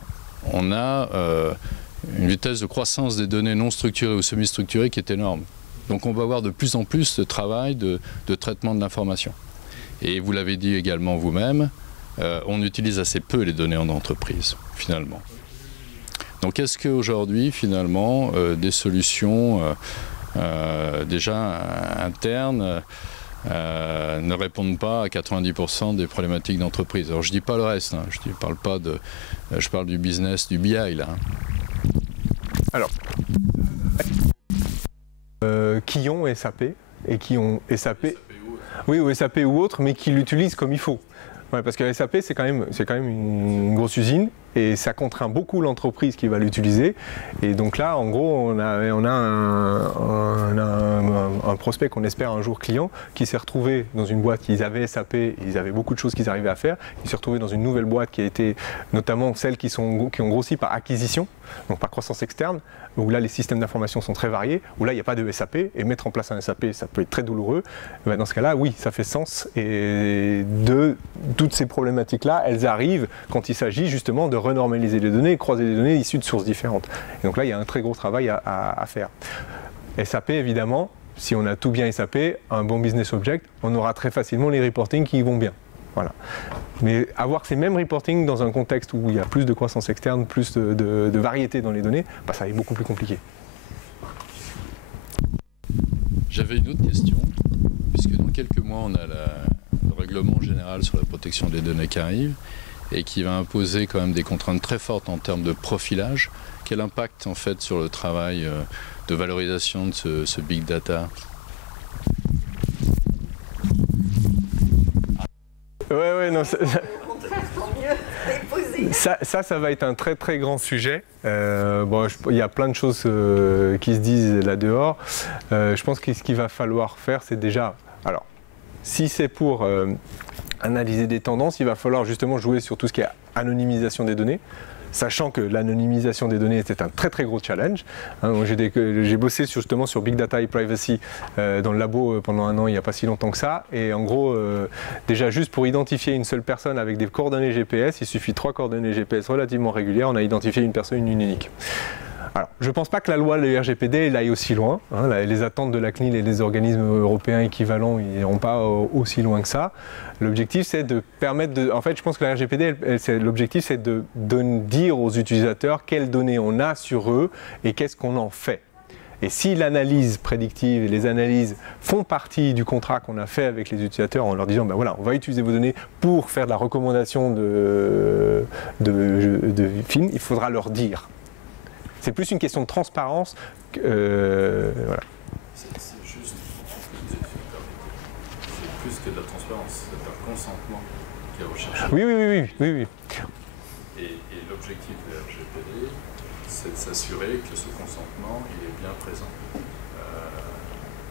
on a une vitesse de croissance des données non structurées ou semi-structurées qui est énorme. Donc on va avoir de plus en plus de travail de traitement de l'information. Et vous l'avez dit également vous-même, on utilise assez peu les données en entreprise, finalement. Donc est-ce qu'aujourd'hui, finalement, des solutions déjà internes ne répondent pas à 90% des problématiques d'entreprise? Alors je ne dis pas le reste, hein, je parle du business, du BI là. Alors, qui ont SAP et qui ont SAP, oui, ou SAP ou autre, mais qui l'utilisent comme il faut. Ouais, parce que SAP, c'est quand même une grosse usine et ça contraint beaucoup l'entreprise qui va l'utiliser. Et donc là, en gros, on a un prospect qu'on espère un jour client qui s'est retrouvé dans une boîte qui avait SAP, ils avaient beaucoup de choses qu'ils arrivaient à faire. Il s'est retrouvé dans une nouvelle boîte qui a été notamment celles qui ont grossi par acquisition, donc par croissance externe, où là les systèmes d'information sont très variés, où là il n'y a pas de SAP, et mettre en place un SAP, ça peut être très douloureux. Dans ce cas-là, oui, ça fait sens. Et toutes ces problématiques-là, elles arrivent quand il s'agit justement de renormaliser les données et croiser les données issues de sources différentes. Et donc là, il y a un très gros travail à faire. SAP, évidemment, si on a tout bien SAP, un bon business object, on aura très facilement les reporting qui vont bien. Voilà. Mais avoir ces mêmes reporting dans un contexte où il y a plus de croissance externe, plus de variété dans les données, bah, ça est beaucoup plus compliqué. J'avais une autre question, puisque dans quelques mois, on a le règlement général sur la protection des données qui arrive et qui va imposer quand même des contraintes très fortes en termes de profilage. Quel impact en fait sur le travail de valorisation de ce big data? Ouais, non, ça va être un très très grand sujet. Bon, il y a plein de choses qui se disent là dehors. Je pense que ce qu'il va falloir faire, c'est déjà, alors, si c'est pour analyser des tendances, il va falloir justement jouer sur tout ce qui est anonymisation des données. Sachant que l'anonymisation des données était un très très gros challenge. J'ai bossé justement sur Big Data et Privacy dans le labo pendant un an, il n'y a pas si longtemps que ça. Et en gros, déjà juste pour identifier une seule personne avec des coordonnées GPS, il suffit 3 coordonnées GPS relativement régulières, on a identifié une personne unique. Alors, je ne pense pas que la loi, le RGPD, elle aille aussi loin. Hein, les attentes de la CNIL et des organismes européens équivalents, ils n'iront pas aussi loin que ça. L'objectif, c'est de permettre de... En fait, je pense que la RGPD, l'objectif, c'est de dire aux utilisateurs quelles données on a sur eux et qu'est-ce qu'on en fait. Et si l'analyse prédictive et les analyses font partie du contrat qu'on a fait avec les utilisateurs en leur disant, ben voilà, on va utiliser vos données pour faire de la recommandation de films, il faudra leur dire. C'est plus une question de transparence que... voilà. C'est juste, c'est plus que de la transparence, c'est un consentement qui est recherché. Oui. Et l'objectif de la RGPD, c'est de s'assurer que ce consentement il est bien présent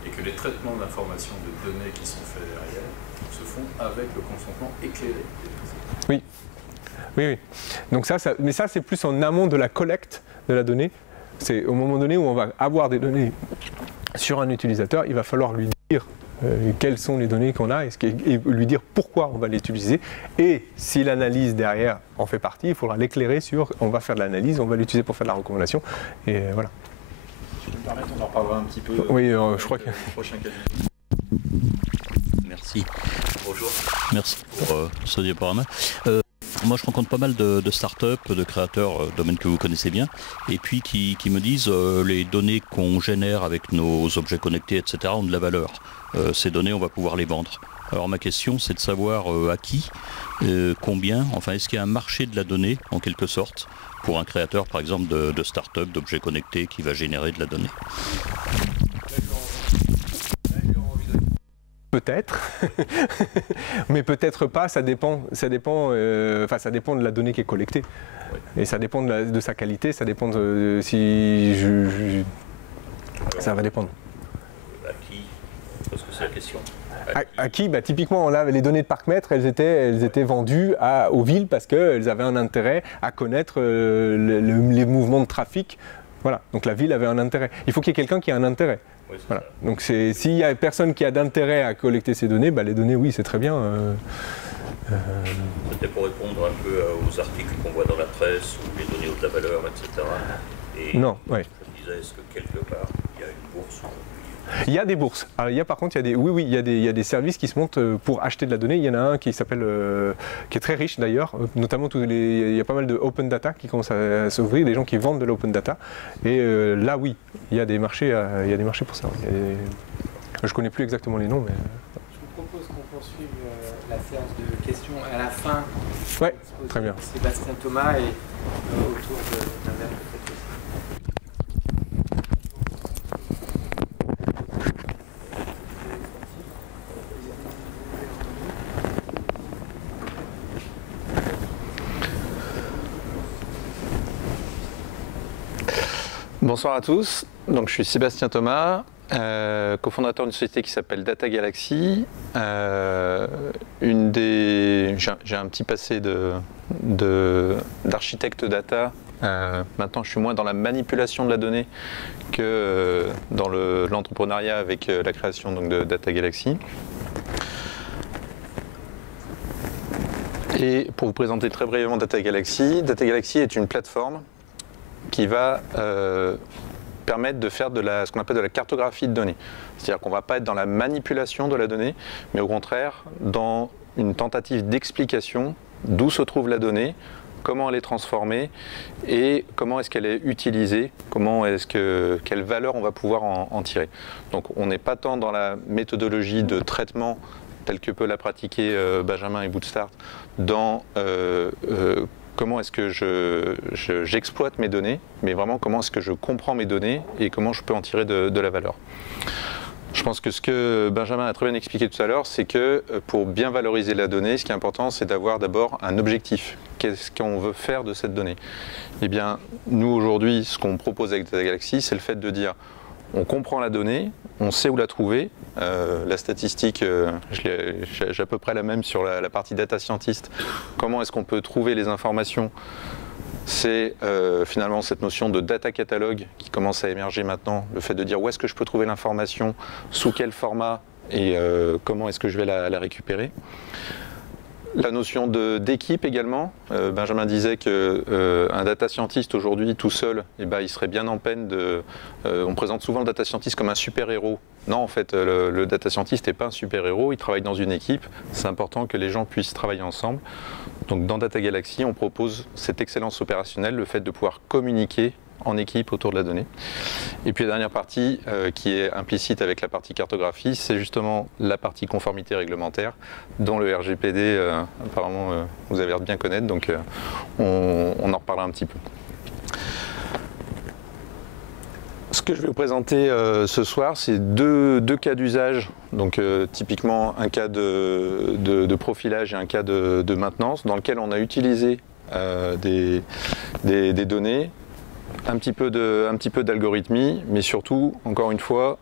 et que les traitements d'informations de données qui sont faits derrière se font avec le consentement éclairé. Oui. Donc mais ça c'est plus en amont de la collecte de la donnée. C'est au moment donné où on va avoir des données sur un utilisateur, il va falloir lui dire quelles sont les données qu'on a et lui dire pourquoi on va les utiliser. Et si l'analyse derrière en fait partie, il faudra l'éclairer sur on va faire de l'analyse, on va l'utiliser pour faire de la recommandation. Et voilà. Si je peux me permettre, on en reparlera un petit peu. Oui, je crois que... prochain cas. Merci. Bonjour. Merci pour ce diaporama. Moi, je rencontre pas mal de startups, de créateurs, domaine que vous connaissez bien, et puis qui me disent les données qu'on génère avec nos objets connectés, etc., ont de la valeur. Ces données, on va pouvoir les vendre. Alors ma question, c'est de savoir à qui, combien, enfin, est-ce qu'il y a un marché de la donnée, en quelque sorte, pour un créateur, par exemple, de start-up, d'objets connectés, qui va générer de la donnée? Peut-être, mais peut-être pas, ça dépend de la donnée qui est collectée. Et ça dépend de sa qualité, ça dépend de si ça va dépendre. À qui parce que c'est la question. À qui? Typiquement, là, les données de parc-mètre, elles étaient vendues aux villes parce qu'elles avaient un intérêt à connaître les mouvements de trafic. Voilà, donc la ville avait un intérêt. Il faut qu'il y ait quelqu'un qui ait un intérêt. Oui, voilà. Donc s'il n'y a personne qui a d'intérêt à collecter ces données, les données, oui, c'est très bien. C'était pour répondre un peu aux articles qu'on voit dans la presse, ou les données haute la valeur, etc. Et non, ouais. je me disais, est-ce que quelque part, il y a une bourse aujourd'hui? Il y a des bourses. Alors, il y a par contre, il y a des services qui se montent pour acheter de la donnée. Il y en a un qui s'appelle, qui est très riche d'ailleurs, notamment il y a pas mal de open data qui commencent à s'ouvrir, des gens qui vendent de l'open data. Et là, oui, il y a des marchés, pour ça. Je connais plus exactement les noms, mais. Je vous propose qu'on poursuive la séance de questions à la fin. Ouais, très bien. Sébastien Thomas et autour d'un verre de café. Bonsoir à tous, donc je suis Sébastien Thomas, cofondateur d'une société qui s'appelle Data Galaxy. J'ai un petit passé d'architecte data. Maintenant je suis moins dans la manipulation de la donnée que dans l'entrepreneuriat avec la création donc, de Data Galaxy. Et pour vous présenter très brièvement Data Galaxy est une plateforme qui va permettre de faire ce qu'on appelle de la cartographie de données. C'est-à-dire qu'on ne va pas être dans la manipulation de la donnée, mais au contraire dans une tentative d'explication d'où se trouve la donnée, comment elle est transformée et comment est-ce qu'elle est utilisée, quelle valeur on va pouvoir en tirer. Donc on n'est pas tant dans la méthodologie de traitement telle que peut la pratiquer Benjamin et Bootstart, dans comment est-ce que j'exploite mes données, mais vraiment comment est-ce que je comprends mes données et comment je peux en tirer de la valeur. Je pense que ce que Benjamin a très bien expliqué tout à l'heure, c'est que pour bien valoriser la donnée, ce qui est important, c'est d'avoir d'abord un objectif. Qu'est-ce qu'on veut faire de cette donnée? Eh bien, nous aujourd'hui, ce qu'on propose avec Data Galaxy, c'est le fait de dire on comprend la donnée, on sait où la trouver. La statistique, j'ai à peu près la même sur la partie data scientist. Comment est-ce qu'on peut trouver les informations? C'est finalement cette notion de data catalogue qui commence à émerger maintenant. Le fait de dire où est-ce que je peux trouver l'information, sous quel format et comment est-ce que je vais la récupérer. La notion d'équipe également. Benjamin disait qu'un data scientist aujourd'hui tout seul, il serait bien en peine de... on présente souvent le data scientist comme un super-héros. Non, en fait, le data scientist n'est pas un super-héros, il travaille dans une équipe. C'est important que les gens puissent travailler ensemble. Donc dans Data Galaxy, on propose cette excellence opérationnelle, le fait de pouvoir communiquer en équipe autour de la donnée. Et puis la dernière partie qui est implicite avec la partie cartographie, c'est justement la partie conformité réglementaire dont le RGPD apparemment vous avez l'air de bien connaître, donc on en reparlera un petit peu. Ce que je vais vous présenter ce soir, c'est deux cas d'usage, donc typiquement un cas de profilage et un cas de maintenance, dans lequel on a utilisé des données, un petit peu d'algorithmie, mais surtout, encore une fois,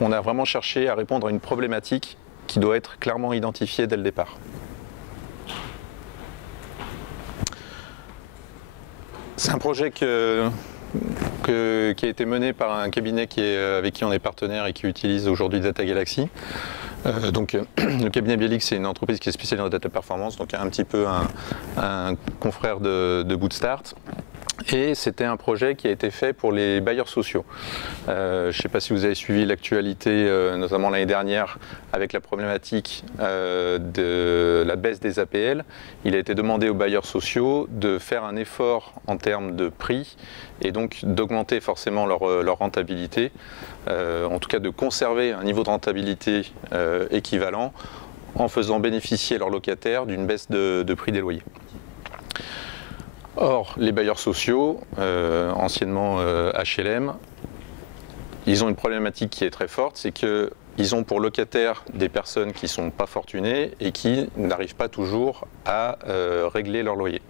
on a vraiment cherché à répondre à une problématique qui doit être clairement identifiée dès le départ. C'est un projet qui a été mené par un cabinet avec qui on est partenaire et qui utilise aujourd'hui Data Galaxy. Le cabinet Bielix, c'est une entreprise qui est spécialisée dans la data performance, donc un petit peu un confrère de Bootstart. Et c'était un projet qui a été fait pour les bailleurs sociaux. Je ne sais pas si vous avez suivi l'actualité, notamment l'année dernière, avec la problématique de la baisse des APL. Il a été demandé aux bailleurs sociaux de faire un effort en termes de prix et donc d'augmenter forcément leur rentabilité, en tout cas de conserver un niveau de rentabilité équivalent en faisant bénéficier leurs locataires d'une baisse de prix des loyers. Or, les bailleurs sociaux, anciennement HLM, ils ont une problématique qui est très forte, c'est qu'ils ont pour locataires des personnes qui ne sont pas fortunées et qui n'arrivent pas toujours à régler leur loyer.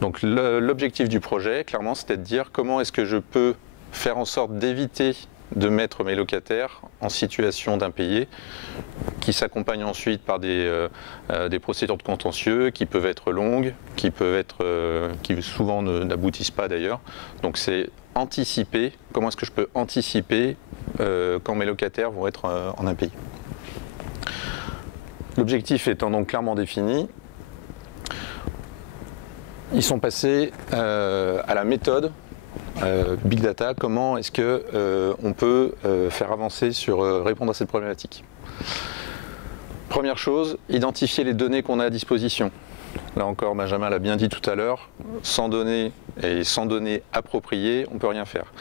Donc l'objectif du projet, clairement, c'était de dire comment est-ce que je peux faire en sorte d'éviter de mettre mes locataires en situation d'impayé, qui s'accompagnent ensuite par des procédures de contentieux qui peuvent être longues, qui souvent n'aboutissent pas d'ailleurs. Donc c'est anticiper, comment est-ce que je peux anticiper quand mes locataires vont être en impayé. L'objectif étant donc clairement défini, ils sont passés à la méthode Big Data, comment est-ce qu'on peut faire avancer sur répondre à cette problématique. Première chose, identifier les données qu'on a à disposition. Là encore, Benjamin l'a bien dit tout à l'heure, sans données et sans données appropriées, on ne peut rien faire.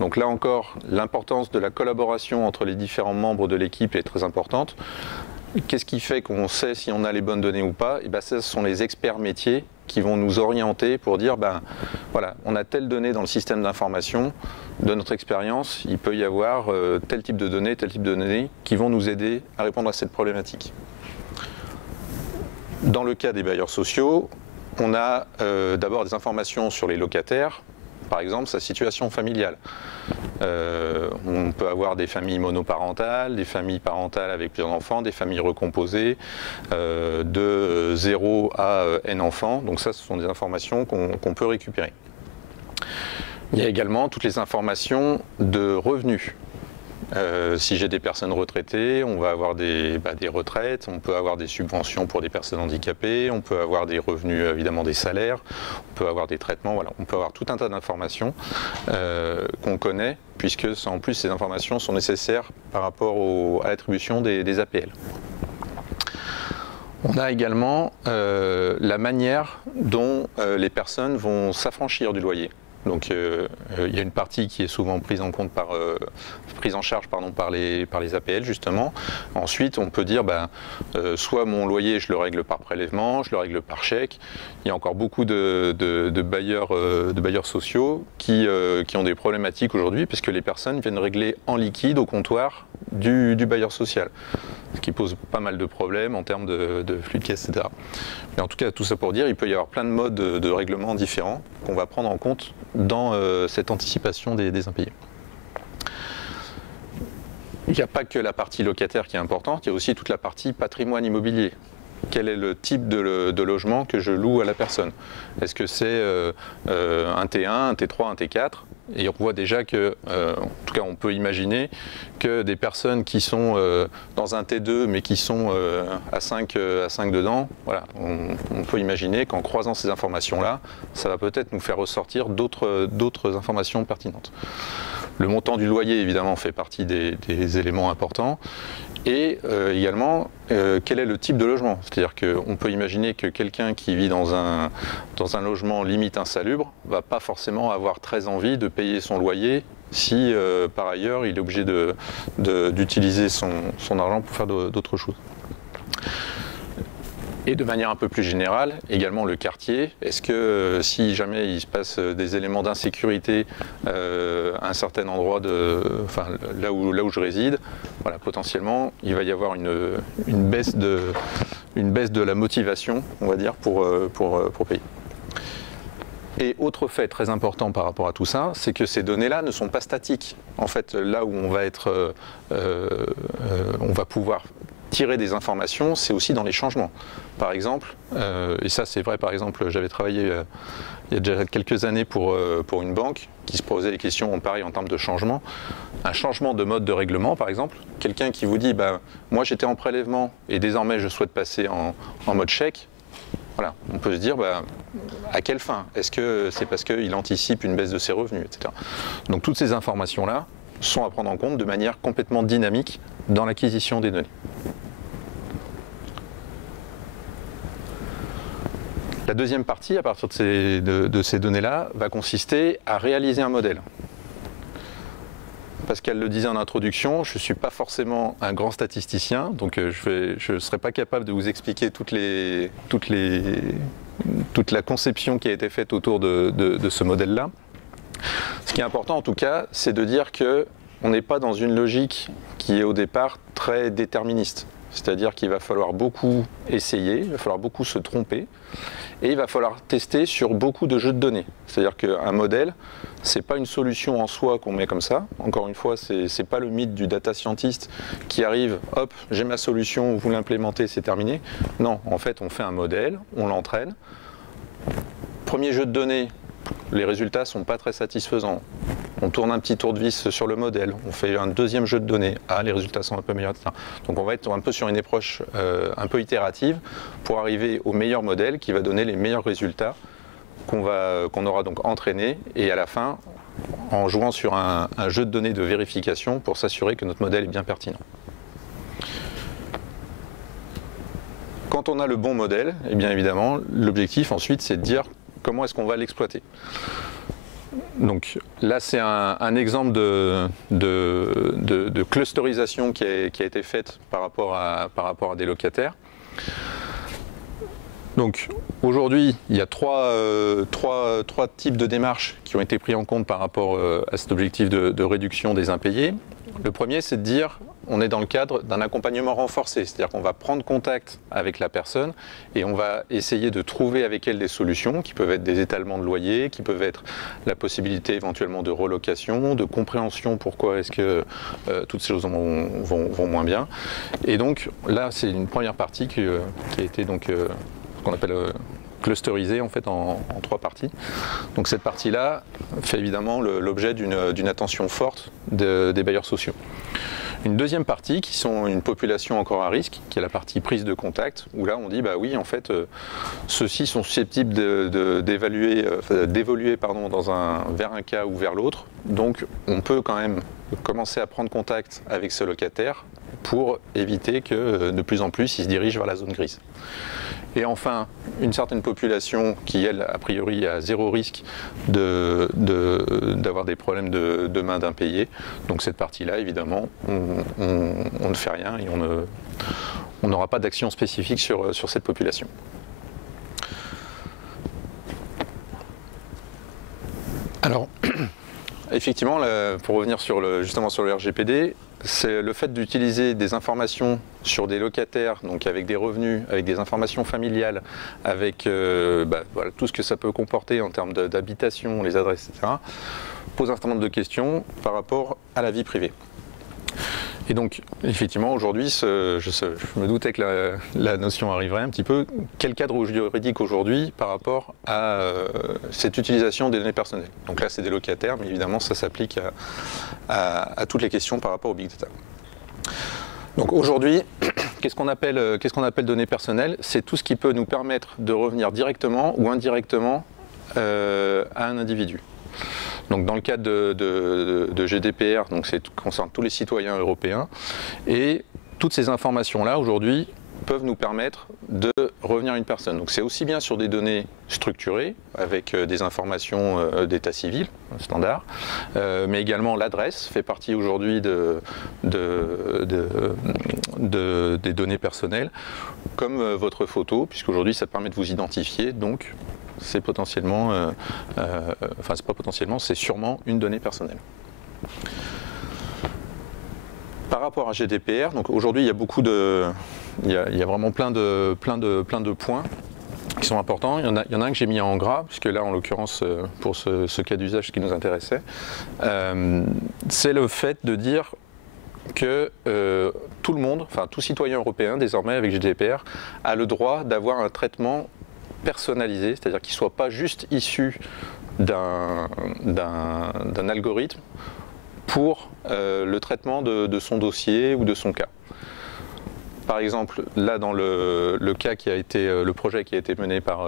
Donc là encore, l'importance de la collaboration entre les différents membres de l'équipe est très importante. Qu'est-ce qui fait qu'on sait si on a les bonnes données ou pas? Et bien, ce sont les experts métiers qui vont nous orienter pour dire, ben voilà, on a telle donnée dans le système d'information, de notre expérience, il peut y avoir tel type de données qui vont nous aider à répondre à cette problématique. Dans le cas des bailleurs sociaux, on a d'abord des informations sur les locataires, par exemple sa situation familiale. On peut avoir des familles monoparentales, des familles parentales avec plusieurs enfants, des familles recomposées, de 0 à n enfants. Donc ça, ce sont des informations qu'on peut récupérer. Il y a également toutes les informations de revenus. Si j'ai des personnes retraitées, on va avoir des retraites, on peut avoir des subventions pour des personnes handicapées, on peut avoir des revenus, évidemment des salaires, on peut avoir des traitements, voilà. On peut avoir tout un tas d'informations qu'on connaît, puisque en plus ces informations sont nécessaires par rapport à l'attribution des APL. On a également la manière dont les personnes vont s'affranchir du loyer. Donc il y a une partie qui est souvent prise en charge par les APL justement. Ensuite on peut dire soit mon loyer je le règle par prélèvement, je le règle par chèque. Il y a encore beaucoup de bailleurs sociaux qui ont des problématiques aujourd'hui parce que les personnes viennent régler en liquide au comptoir du bailleur social. Ce qui pose pas mal de problèmes en termes de flux de caisse, etc. Mais en tout cas, tout ça pour dire, il peut y avoir plein de modes de règlement différents qu'on va prendre en compte dans cette anticipation des impayés. Il n'y a pas que la partie locataire qui est importante, il y a aussi toute la partie patrimoine immobilier. Quel est le type de logement que je loue à la personne? Est-ce que c'est un T1, un T3, un T4? Et on voit déjà que, en tout cas on peut imaginer que des personnes qui sont dans un T2 mais qui sont à 5 dedans, voilà, on peut imaginer qu'en croisant ces informations-là, ça va peut-être nous faire ressortir d'autres informations pertinentes. Le montant du loyer évidemment fait partie des éléments importants. Et également, quel est le type de logement? C'est-à-dire qu'on peut imaginer que quelqu'un qui vit dans un logement limite insalubre ne va pas forcément avoir très envie de payer son loyer si par ailleurs il est obligé d'utiliser son argent pour faire d'autres choses. Et de manière un peu plus générale, également le quartier. Est-ce que si jamais il se passe des éléments d'insécurité à un certain endroit, là où je réside, voilà, potentiellement il va y avoir une baisse de la motivation, on va dire, pour payer. Et autre fait très important par rapport à tout ça, c'est que ces données-là ne sont pas statiques. En fait, là où on va pouvoir tirer des informations, c'est aussi dans les changements. Par exemple, et ça c'est vrai, par exemple, j'avais travaillé il y a déjà quelques années pour une banque qui se posait des questions pareil en termes de changement. Un changement de mode de règlement, par exemple, quelqu'un qui vous dit moi j'étais en prélèvement et désormais je souhaite passer en mode chèque. Voilà, on peut se dire à quelle fin? Est-ce que c'est parce qu'il anticipe une baisse de ses revenus, etc. Donc toutes ces informations-là sont à prendre en compte de manière complètement dynamique dans l'acquisition des données. La deuxième partie, à partir de ces données-là, va consister à réaliser un modèle. Pascal le disait en introduction, je ne suis pas forcément un grand statisticien, donc je ne serai pas capable de vous expliquer toute la conception qui a été faite autour de ce modèle-là. Ce qui est important en tout cas, c'est de dire que on n'est pas dans une logique qui est au départ très déterministe. C'est-à-dire qu'il va falloir beaucoup essayer, il va falloir beaucoup se tromper, et il va falloir tester sur beaucoup de jeux de données. C'est-à-dire qu'un modèle, ce n'est pas une solution en soi qu'on met comme ça. Encore une fois, ce n'est pas le mythe du data scientist qui arrive, hop, j'ai ma solution, vous l'implémentez, c'est terminé. Non, en fait, on fait un modèle, on l'entraîne. Premier jeu de données, les résultats ne sont pas très satisfaisants. On tourne un petit tour de vis sur le modèle, on fait un deuxième jeu de données, ah les résultats sont un peu meilleurs, etc. Donc on va être un peu sur une approche un peu itérative pour arriver au meilleur modèle qui va donner les meilleurs résultats qu'on aura donc entraîné, et à la fin en jouant sur un jeu de données de vérification pour s'assurer que notre modèle est bien pertinent. Quand on a le bon modèle, et bien évidemment l'objectif ensuite c'est de dire comment est-ce qu'on va l'exploiter. Donc là, c'est un exemple de clusterisation qui a été faite par rapport à des locataires. Donc aujourd'hui, il y a trois types de démarches qui ont été pris en compte par rapport à cet objectif de réduction des impayés. Le premier, c'est de dire on est dans le cadre d'un accompagnement renforcé, c'est-à-dire qu'on va prendre contact avec la personne et on va essayer de trouver avec elle des solutions qui peuvent être des étalements de loyer, qui peuvent être la possibilité éventuellement de relocation, de compréhension pourquoi est-ce que toutes ces choses vont moins bien. Et donc là, c'est une première partie qui a été donc ce qu'on appelle clusterisée en fait en trois parties. Donc cette partie-là fait évidemment l'objet d'une attention forte des bailleurs sociaux. Une deuxième partie qui sont une population encore à risque, qui est la partie prise de contact, où là on dit bah oui en fait ceux-ci sont susceptibles d'évoluer vers un cas ou vers l'autre, donc on peut quand même commencer à prendre contact avec ce locataire pour éviter que de plus en plus il se dirige vers la zone grise. Et enfin, une certaine population qui, elle, a priori, a zéro risque d'avoir des problèmes de main d'impayés. Donc cette partie-là, évidemment, on ne fait rien et on n'aura pas d'action spécifique sur cette population. Alors, effectivement, pour revenir justement sur le RGPD, c'est le fait d'utiliser des informations sur des locataires, donc avec des revenus, avec des informations familiales, avec voilà, tout ce que ça peut comporter en termes d'habitation, les adresses, etc., pose un certain nombre de questions par rapport à la vie privée. Et donc, effectivement, aujourd'hui, je me doutais que la notion arriverait un petit peu. Quel cadre juridique aujourd'hui par rapport à cette utilisation des données personnelles? Donc là, c'est des locataires, mais évidemment, ça s'applique à toutes les questions par rapport au big data. Donc aujourd'hui, qu'est-ce qu'on appelle données personnelles? C'est tout ce qui peut nous permettre de revenir directement ou indirectement à un individu. Donc dans le cadre de GDPR, donc ça concerne tous les citoyens européens, et toutes ces informations-là aujourd'hui peuvent nous permettre de revenir à une personne. Donc c'est aussi bien sur des données structurées, avec des informations d'état civil, standard, mais également l'adresse fait partie aujourd'hui des données personnelles, comme votre photo, puisqu'aujourd'hui ça permet de vous identifier, donc c'est potentiellement, enfin c'est pas potentiellement, c'est sûrement une donnée personnelle. Par rapport à GDPR, donc aujourd'hui il y a beaucoup il y a vraiment plein de points qui sont importants. Il y en a un que j'ai mis en gras, puisque là en l'occurrence pour ce cas d'usage qui nous intéressait, c'est le fait de dire que tout le monde, enfin tout citoyen européen désormais avec GDPR a le droit d'avoir un traitement personnalisé, c'est-à-dire qu'il ne soit pas juste issu d'un algorithme pour le traitement de son dossier ou de son cas. Par exemple, là dans le projet qui a été mené par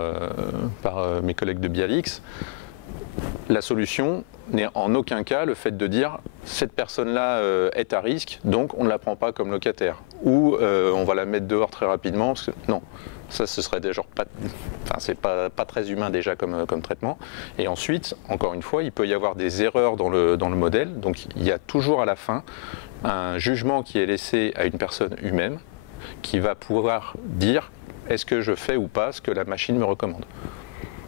mes collègues de Bialix, la solution n'est en aucun cas le fait de dire cette personne-là est à risque, donc on ne la prend pas comme locataire, ou on va la mettre dehors très rapidement, parce que non. Ça, ce serait déjà c'est pas très humain déjà comme traitement. Et ensuite, encore une fois, il peut y avoir des erreurs dans le modèle. Donc il y a toujours à la fin un jugement qui est laissé à une personne humaine qui va pouvoir dire est-ce que je fais ou pas ce que la machine me recommande.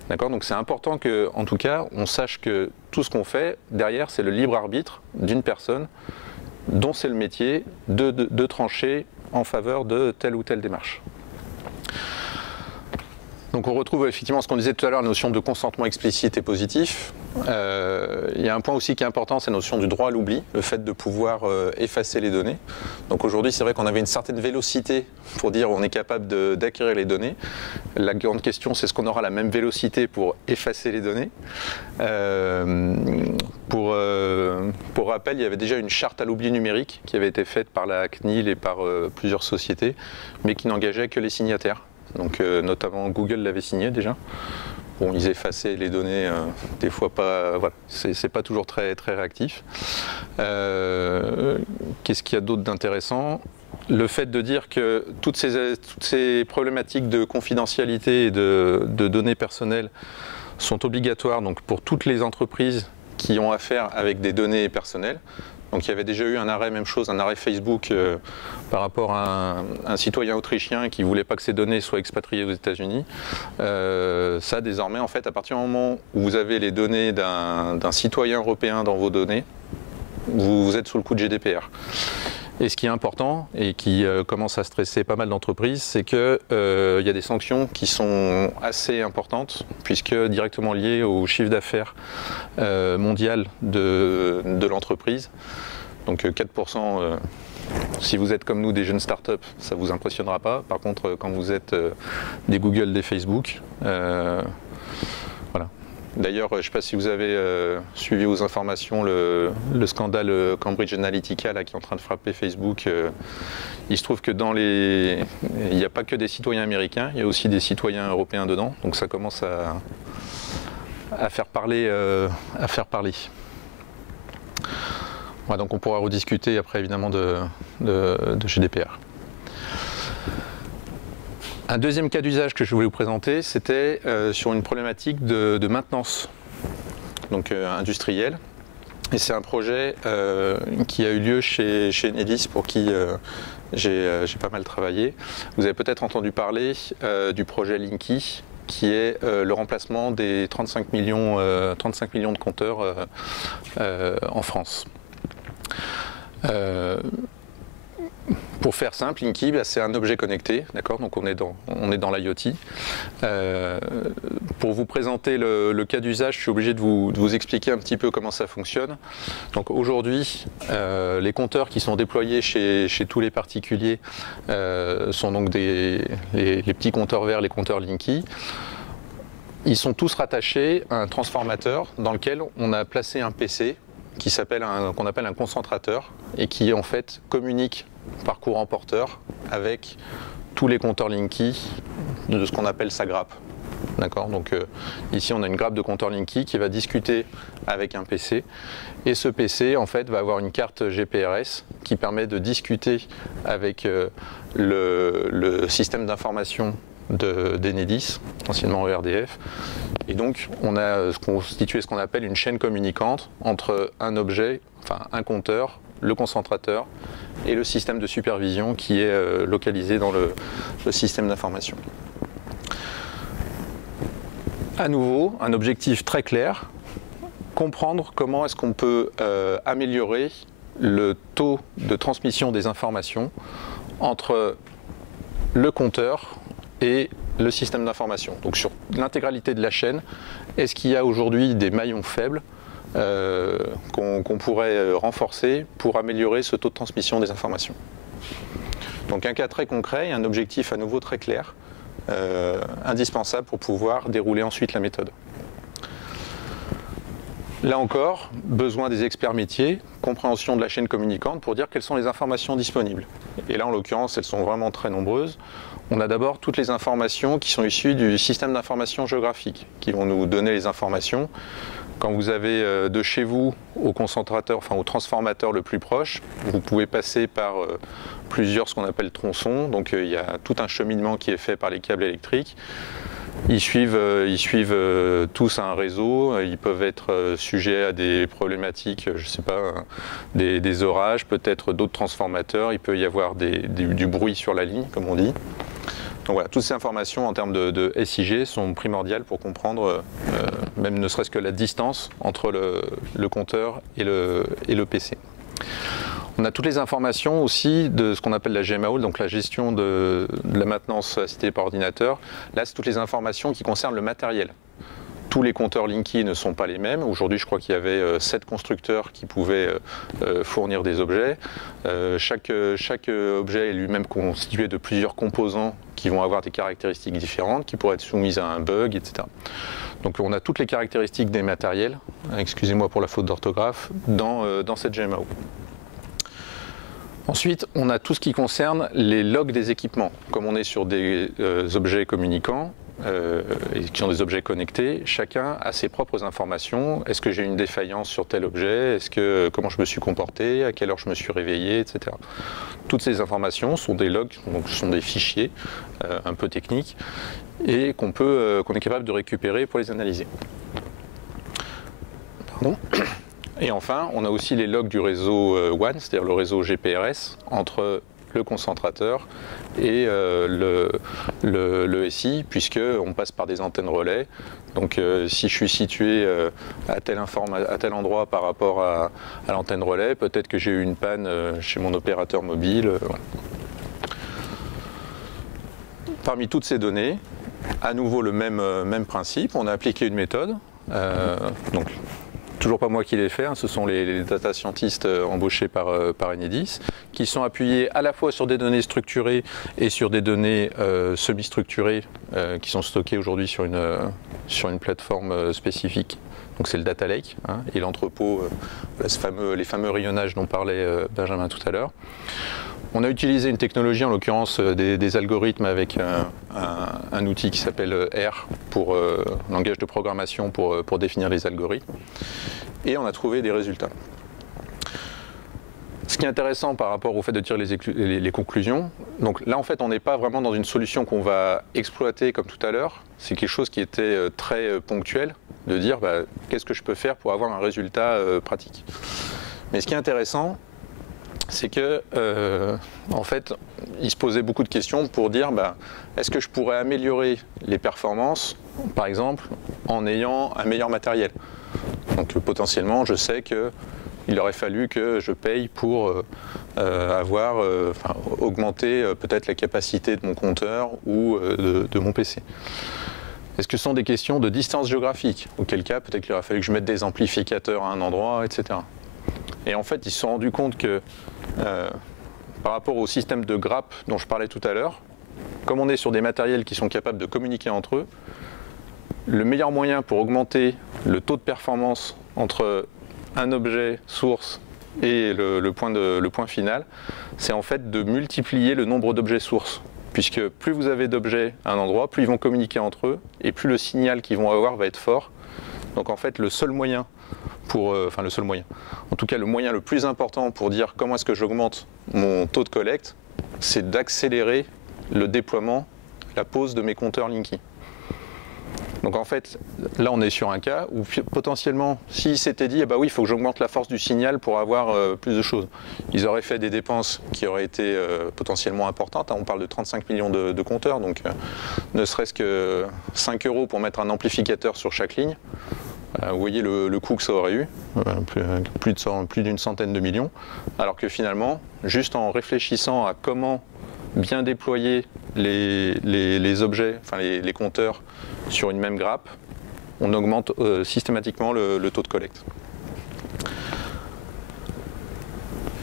D'accord? Donc c'est important que, en tout cas, on sache que tout ce qu'on fait, derrière, c'est le libre arbitre d'une personne dont c'est le métier de trancher en faveur de telle ou telle démarche. Donc on retrouve effectivement ce qu'on disait tout à l'heure, la notion de consentement explicite et positif. Il y a un point aussi qui est important, c'est la notion du droit à l'oubli, le fait de pouvoir effacer les données. Donc aujourd'hui, c'est vrai qu'on avait une certaine vélocité pour dire on est capable d'acquérir les données. La grande question, c'est est-ce qu'on aura la même vélocité pour effacer les données. Pour rappel, il y avait déjà une charte à l'oubli numérique qui avait été faite par la CNIL et par plusieurs sociétés, mais qui n'engageait que les signataires. Donc notamment Google l'avait signé déjà. Bon, ils effaçaient les données, des fois pas, voilà, c'est pas toujours très réactif. Qu'est-ce qu'il y a d'autre d'intéressant? Le fait de dire que toutes ces problématiques de confidentialité et de données personnelles sont obligatoires donc, pour toutes les entreprises qui ont affaire avec des données personnelles. Donc il y avait déjà eu un arrêt, même chose, un arrêt Facebook par rapport à un citoyen autrichien qui ne voulait pas que ses données soient expatriées aux États-Unis. Ça, désormais, en fait, à partir du moment où vous avez les données d'un citoyen européen dans vos données, vous êtes sous le coup de GDPR. Et ce qui est important et qui commence à stresser pas mal d'entreprises, c'est qu'il y a des sanctions qui sont assez importantes, puisque directement liées au chiffre d'affaires mondial de l'entreprise. Donc 4%, si vous êtes comme nous des jeunes startups, ça ne vous impressionnera pas. Par contre, quand vous êtes des Google, des Facebook, voilà. D'ailleurs, je ne sais pas si vous avez suivi aux informations le scandale Cambridge Analytica là, qui est en train de frapper Facebook. Il se trouve que il n'y a pas que des citoyens américains, il y a aussi des citoyens européens dedans. Donc ça commence à faire parler. Voilà, donc on pourra rediscuter après évidemment de GDPR. Un deuxième cas d'usage que je voulais vous présenter, c'était sur une problématique de maintenance donc, industrielle. Et c'est un projet qui a eu lieu chez Enedis pour qui j'ai pas mal travaillé. Vous avez peut-être entendu parler du projet Linky, qui est le remplacement des 35 millions de compteurs en France. Pour faire simple, Linky, c'est un objet connecté, d'accord? Donc on est dans l'IoT. Pour vous présenter le cas d'usage, je suis obligé de vous expliquer un petit peu comment ça fonctionne. Donc aujourd'hui, les compteurs qui sont déployés chez tous les particuliers sont donc les petits compteurs verts, les compteurs Linky. Ils sont tous rattachés à un transformateur dans lequel on a placé un PC qu'on appelle un concentrateur et qui en fait communique par courant porteur avec tous les compteurs Linky de ce qu'on appelle sa grappe. D'accord? Donc ici on a une grappe de compteurs Linky qui va discuter avec un PC et ce PC en fait va avoir une carte GPRS qui permet de discuter avec le système d'information d'Enedis, anciennement ERDF. Et donc on a constitué ce qu'on appelle une chaîne communicante entre un objet, enfin un compteur, le concentrateur et le système de supervision qui est localisé dans le système d'information. À nouveau, un objectif très clair, comprendre comment est-ce qu'on peut améliorer le taux de transmission des informations entre le compteur et le système d'information. Donc sur l'intégralité de la chaîne, est-ce qu'il y a aujourd'hui des maillons faibles qu'on pourrait renforcer pour améliorer ce taux de transmission des informations? Donc un cas très concret et un objectif à nouveau très clair, indispensable pour pouvoir dérouler ensuite la méthode. Là encore, besoin des experts métiers, compréhension de la chaîne communicante pour dire quelles sont les informations disponibles. Et là en l'occurrence, elles sont vraiment très nombreuses. On a d'abord toutes les informations qui sont issues du système d'information géographique, qui vont nous donner les informations. Quand vous avez de chez vous au concentrateur, enfin au transformateur le plus proche, vous pouvez passer par plusieurs ce qu'on appelle tronçons. Donc il y a tout un cheminement qui est fait par les câbles électriques. Ils suivent tous un réseau, ils peuvent être sujets à des problématiques, je ne sais pas, des orages, peut-être d'autres transformateurs, il peut y avoir du bruit sur la ligne, comme on dit. Donc voilà, toutes ces informations en termes de SIG sont primordiales pour comprendre, même ne serait-ce que la distance entre le compteur et le PC. On a toutes les informations aussi de ce qu'on appelle la GMAO, donc la gestion de la maintenance assistée par ordinateur. Là, c'est toutes les informations qui concernent le matériel. Tous les compteurs Linky ne sont pas les mêmes. Aujourd'hui, je crois qu'il y avait 7 constructeurs qui pouvaient fournir des objets. Chaque objet est lui-même constitué de plusieurs composants qui vont avoir des caractéristiques différentes, qui pourraient être soumises à un bug, etc. Donc on a toutes les caractéristiques des matériels, excusez-moi pour la faute d'orthographe, dans cette GMAO. Ensuite, on a tout ce qui concerne les logs des équipements. Comme on est sur des objets communicants, et qui sont des objets connectés, chacun a ses propres informations. Est-ce que j'ai une défaillance sur tel objet? Comment je me suis comporté? À quelle heure je me suis réveillé, etc. Toutes ces informations sont des logs, donc ce sont des fichiers un peu techniques et qu'on est capable de récupérer pour les analyser. Pardon. Et enfin, on a aussi les logs du réseau WAN, c'est-à-dire le réseau GPRS, entre le concentrateur et le SI, puisqu'on passe par des antennes relais. Donc si je suis situé à tel endroit par rapport à l'antenne relais, peut-être que j'ai eu une panne chez mon opérateur mobile. Voilà. Parmi toutes ces données, à nouveau le même principe, on a appliqué une méthode. Donc, toujours pas moi qui l'ai fait, hein, ce sont les data scientists embauchés par Enedis, qui sont appuyés à la fois sur des données structurées et sur des données semi-structurées qui sont stockées aujourd'hui sur une plateforme spécifique. Donc c'est le data lake, hein, et l'entrepôt, les fameux rayonnages dont parlait Benjamin tout à l'heure. On a utilisé une technologie, en l'occurrence des algorithmes avec un outil qui s'appelle R, pour langage de programmation pour définir les algorithmes. Et on a trouvé des résultats. Ce qui est intéressant par rapport au fait de tirer les conclusions, donc là en fait on n'est pas vraiment dans une solution qu'on va exploiter comme tout à l'heure, c'est quelque chose qui était très ponctuel, de dire qu'est-ce que je peux faire pour avoir un résultat pratique. Mais ce qui est intéressant, c'est que en fait, il se posait beaucoup de questions pour dire est-ce que je pourrais améliorer les performances, par exemple, en ayant un meilleur matériel. Donc potentiellement, je sais qu'il aurait fallu que je paye pour augmenter peut-être la capacité de mon compteur ou de mon PC. Est-ce que ce sont des questions de distance géographique? Auquel cas, peut-être qu'il aurait fallu que je mette des amplificateurs à un endroit, etc. Et en fait, ils se sont rendus compte que par rapport au système de grappes dont je parlais tout à l'heure, comme on est sur des matériels qui sont capables de communiquer entre eux, le meilleur moyen pour augmenter le taux de performance entre un objet source et le point final, c'est en fait de multiplier le nombre d'objets sources. Puisque plus vous avez d'objets à un endroit, plus ils vont communiquer entre eux, et plus le signal qu'ils vont avoir va être fort. Donc en fait, le seul moyen, en tout cas le moyen le plus important pour dire comment est-ce que j'augmente mon taux de collecte, c'est d'accélérer le déploiement, la pose de mes compteurs Linky. Donc en fait, là on est sur un cas où potentiellement, s'ils s'étaient dit, oui, il faut que j'augmente la force du signal pour avoir plus de choses, ils auraient fait des dépenses qui auraient été potentiellement importantes. On parle de 35 millions de compteurs, donc ne serait-ce que 5 € pour mettre un amplificateur sur chaque ligne. Vous voyez le coût que ça aurait eu, plus d'une centaine de millions, alors que finalement, juste en réfléchissant à comment bien déployer les objets, les compteurs sur une même grappe, on augmente systématiquement le taux de collecte.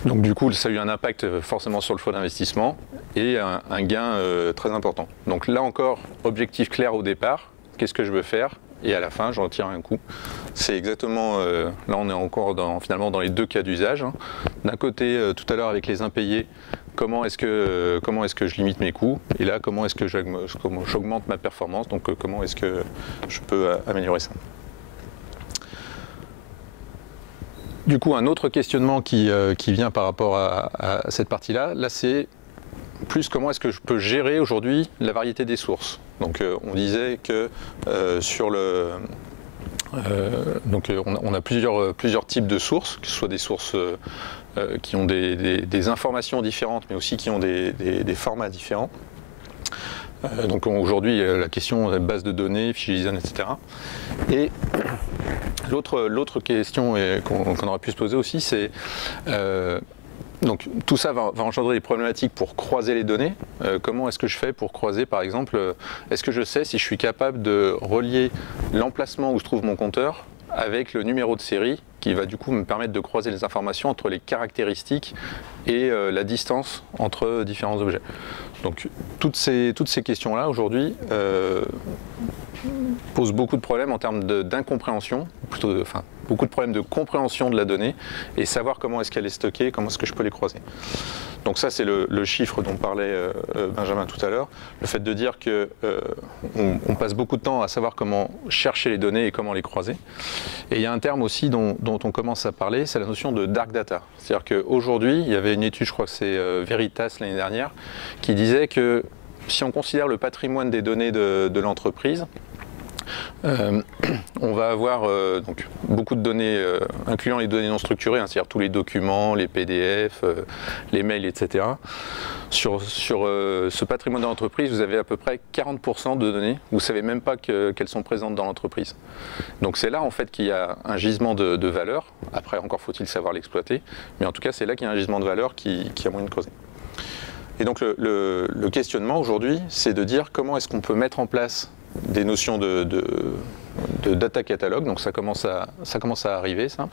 Donc du coup, ça a eu un impact forcément sur le choix d'investissement et un gain très important. Donc là encore, objectif clair au départ, qu'est-ce que je veux faire? Et à la fin, je retire un coût. C'est exactement, là on est encore finalement dans les deux cas d'usage. Hein. D'un côté, tout à l'heure avec les impayés, comment est-ce que je limite mes coûts? Et là, comment est-ce que j'augmente ma performance? Donc comment est-ce que je peux améliorer ça? Du coup, un autre questionnement qui vient par rapport à cette partie-là, c'est plus comment est-ce que je peux gérer aujourd'hui la variété des sources. Donc on disait que on a plusieurs types de sources, que ce soit des sources qui ont des informations différentes, mais aussi qui ont des formats différents. Donc aujourd'hui, la question est base de données, fichiers JSON, etc. Et l'autre question qu'on aurait pu se poser aussi, c'est donc tout ça va engendrer des problématiques pour croiser les données. Comment est-ce que je fais pour croiser, par exemple, est-ce que je sais si je suis capable de relier l'emplacement où se trouve mon compteur avec le numéro de série qui va du coup me permettre de croiser les informations entre les caractéristiques et la distance entre différents objets. Donc toutes ces questions-là aujourd'hui posent beaucoup de problèmes en termes d'incompréhension, beaucoup de problèmes de compréhension de la donnée et savoir comment est-ce qu'elle est stockée, comment est-ce que je peux les croiser. Donc ça c'est le chiffre dont parlait Benjamin tout à l'heure, le fait de dire que on passe beaucoup de temps à savoir comment chercher les données et comment les croiser. Et il y a un terme aussi dont on commence à parler, c'est la notion de dark data. C'est-à-dire qu'aujourd'hui, il y avait une étude, je crois que c'est Veritas l'année dernière, qui disait que si on considère le patrimoine des données de l'entreprise, on va avoir donc beaucoup de données, incluant les données non structurées, hein, c'est-à-dire tous les documents, les PDF, les mails, etc. Sur ce patrimoine de l'entreprise, vous avez à peu près 40% de données, vous ne savez même pas qu'elles sont présentes dans l'entreprise. Donc c'est là en fait qu'il y a un gisement de valeur, après encore faut-il savoir l'exploiter, mais en tout cas c'est là qu'il y a un gisement de valeur qui a moyen de creuser. Et donc le questionnement aujourd'hui, c'est de dire comment est-ce qu'on peut mettre en place des notions de data catalogue, donc ça commence à arriver ça.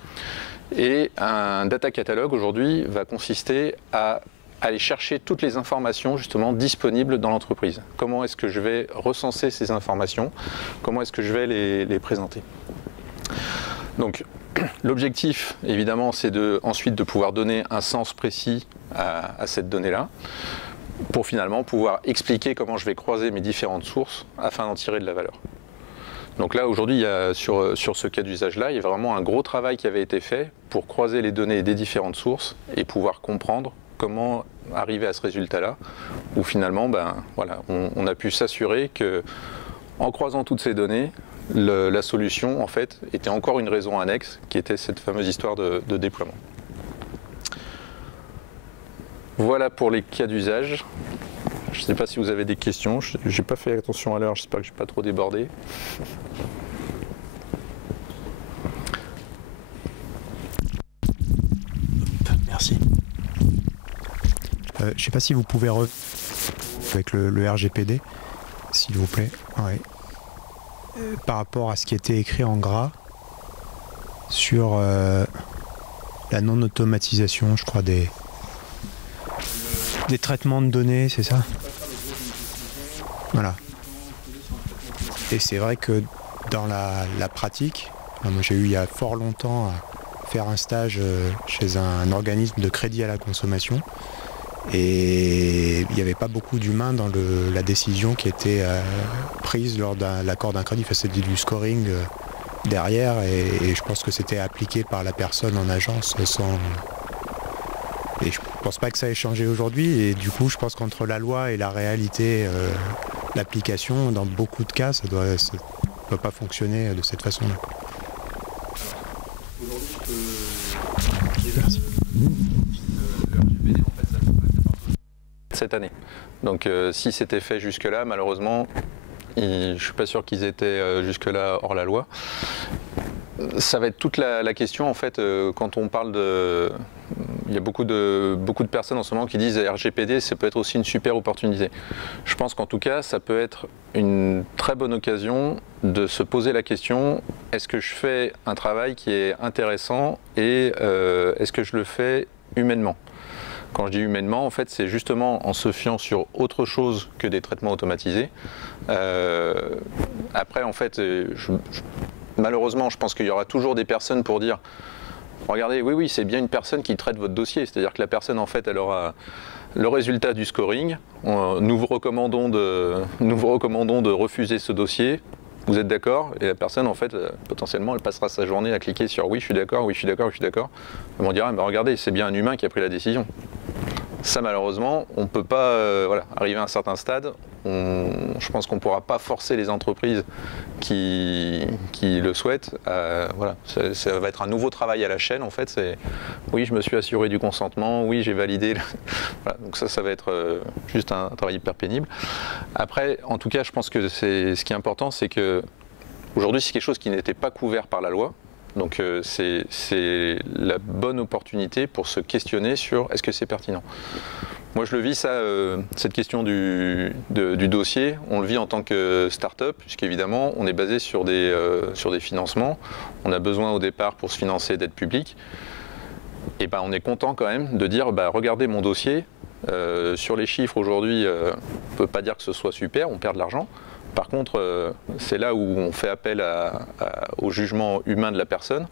Et un data catalogue aujourd'hui va consister à aller chercher toutes les informations justement disponibles dans l'entreprise. Comment est-ce que je vais recenser ces informations? Comment est-ce que je vais les présenter? Donc l'objectif évidemment c'est ensuite de pouvoir donner un sens précis à cette donnée-là, pour finalement pouvoir expliquer comment je vais croiser mes différentes sources afin d'en tirer de la valeur. Donc là aujourd'hui sur ce cas d'usage-là, il y a vraiment un gros travail qui avait été fait pour croiser les données des différentes sources et pouvoir comprendre comment arriver à ce résultat-là, où finalement voilà, on a pu s'assurer que en croisant toutes ces données, la solution en fait était encore une raison annexe qui était cette fameuse histoire de déploiement. Voilà pour les cas d'usage. Je ne sais pas si vous avez des questions. Je n'ai pas fait attention à l'heure, j'espère que je ne suis pas trop débordé. Merci. Je ne sais pas si vous pouvez avec le RGPD, s'il vous plaît. Ouais. Par rapport à ce qui était écrit en gras sur la non-automatisation, je crois, des traitements de données, c'est ça? Voilà. Et c'est vrai que dans la pratique, moi j'ai eu il y a fort longtemps à faire un stage chez un organisme de crédit à la consommation et il n'y avait pas beaucoup d'humains dans la décision qui était prise lors de l'accord d'un crédit. Enfin, c'était du scoring derrière et je pense que c'était appliqué par la personne en agence sans... Et je pense pas que ça ait changé aujourd'hui et du coup je pense qu'entre la loi et la réalité, l'application, dans beaucoup de cas, ça ne doit pas fonctionner de cette façon-là. Aujourd'hui, le RGPD, en fait, ça peut être cette année. Donc si c'était fait jusque-là, malheureusement, je ne suis pas sûr qu'ils étaient jusque-là hors la loi. Ça va être toute la question en fait quand on parle de... Il y a beaucoup de personnes en ce moment qui disent RGPD, ça peut être aussi une super opportunité. Je pense qu'en tout cas, ça peut être une très bonne occasion de se poser la question, est-ce que je fais un travail qui est intéressant et est-ce que je le fais humainement? Quand je dis humainement, en fait, c'est justement en se fiant sur autre chose que des traitements automatisés. Après, en fait, malheureusement, je pense qu'il y aura toujours des personnes pour dire regardez, oui, c'est bien une personne qui traite votre dossier. C'est-à-dire que la personne, en fait, elle aura le résultat du scoring. Nous vous recommandons de refuser ce dossier. Vous êtes d'accord? Et la personne, en fait, potentiellement, elle passera sa journée à cliquer sur oui, je suis d'accord, oui, je suis d'accord, oui, je suis d'accord. On dirait, regardez, c'est bien un humain qui a pris la décision. Ça, malheureusement, on ne peut pas arriver à un certain stade. Je pense qu'on ne pourra pas forcer les entreprises qui le souhaitent. Ça va être un nouveau travail à la chaîne, en fait. Oui, je me suis assuré du consentement, oui, j'ai validé. Voilà, donc ça va être juste un travail hyper pénible. Après, en tout cas, je pense que ce qui est important, c'est que aujourd'hui, c'est quelque chose qui n'était pas couvert par la loi. Donc c'est la bonne opportunité pour se questionner sur est-ce que c'est pertinent. Moi je le vis ça, cette question du dossier, on le vit en tant que start-up, puisqu'évidemment on est basé sur des financements, on a besoin au départ pour se financer d'aides publiques, et on est content quand même de dire regardez mon dossier, sur les chiffres aujourd'hui, on ne peut pas dire que ce soit super, on perd de l'argent. Par contre, c'est là où on fait appel au jugement humain de la personne.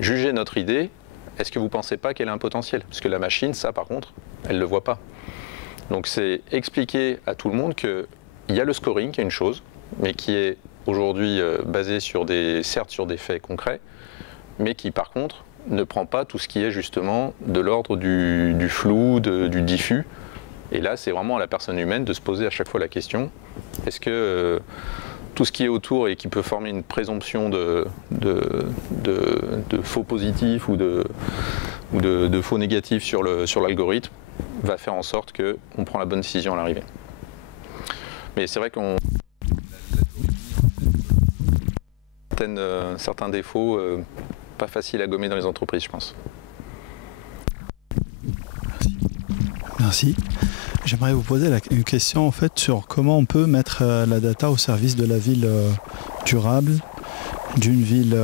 Jugez notre idée, est-ce que vous ne pensez pas qu'elle a un potentiel? Parce que la machine, ça par contre, elle ne le voit pas. Donc c'est expliquer à tout le monde qu'il y a le scoring, qui est une chose, mais qui est aujourd'hui basé certes sur des faits concrets, mais qui par contre ne prend pas tout ce qui est justement de l'ordre du flou, du diffus. Et là, c'est vraiment à la personne humaine de se poser à chaque fois la question, est-ce que tout ce qui est autour et qui peut former une présomption de faux positifs ou de faux négatifs sur l'algorithme va faire en sorte qu'on prend la bonne décision à l'arrivée. Mais c'est vrai qu'on certains défauts pas faciles à gommer dans les entreprises, je pense. Merci. J'aimerais vous poser une question en fait sur comment on peut mettre la data au service de la ville durable, d'une ville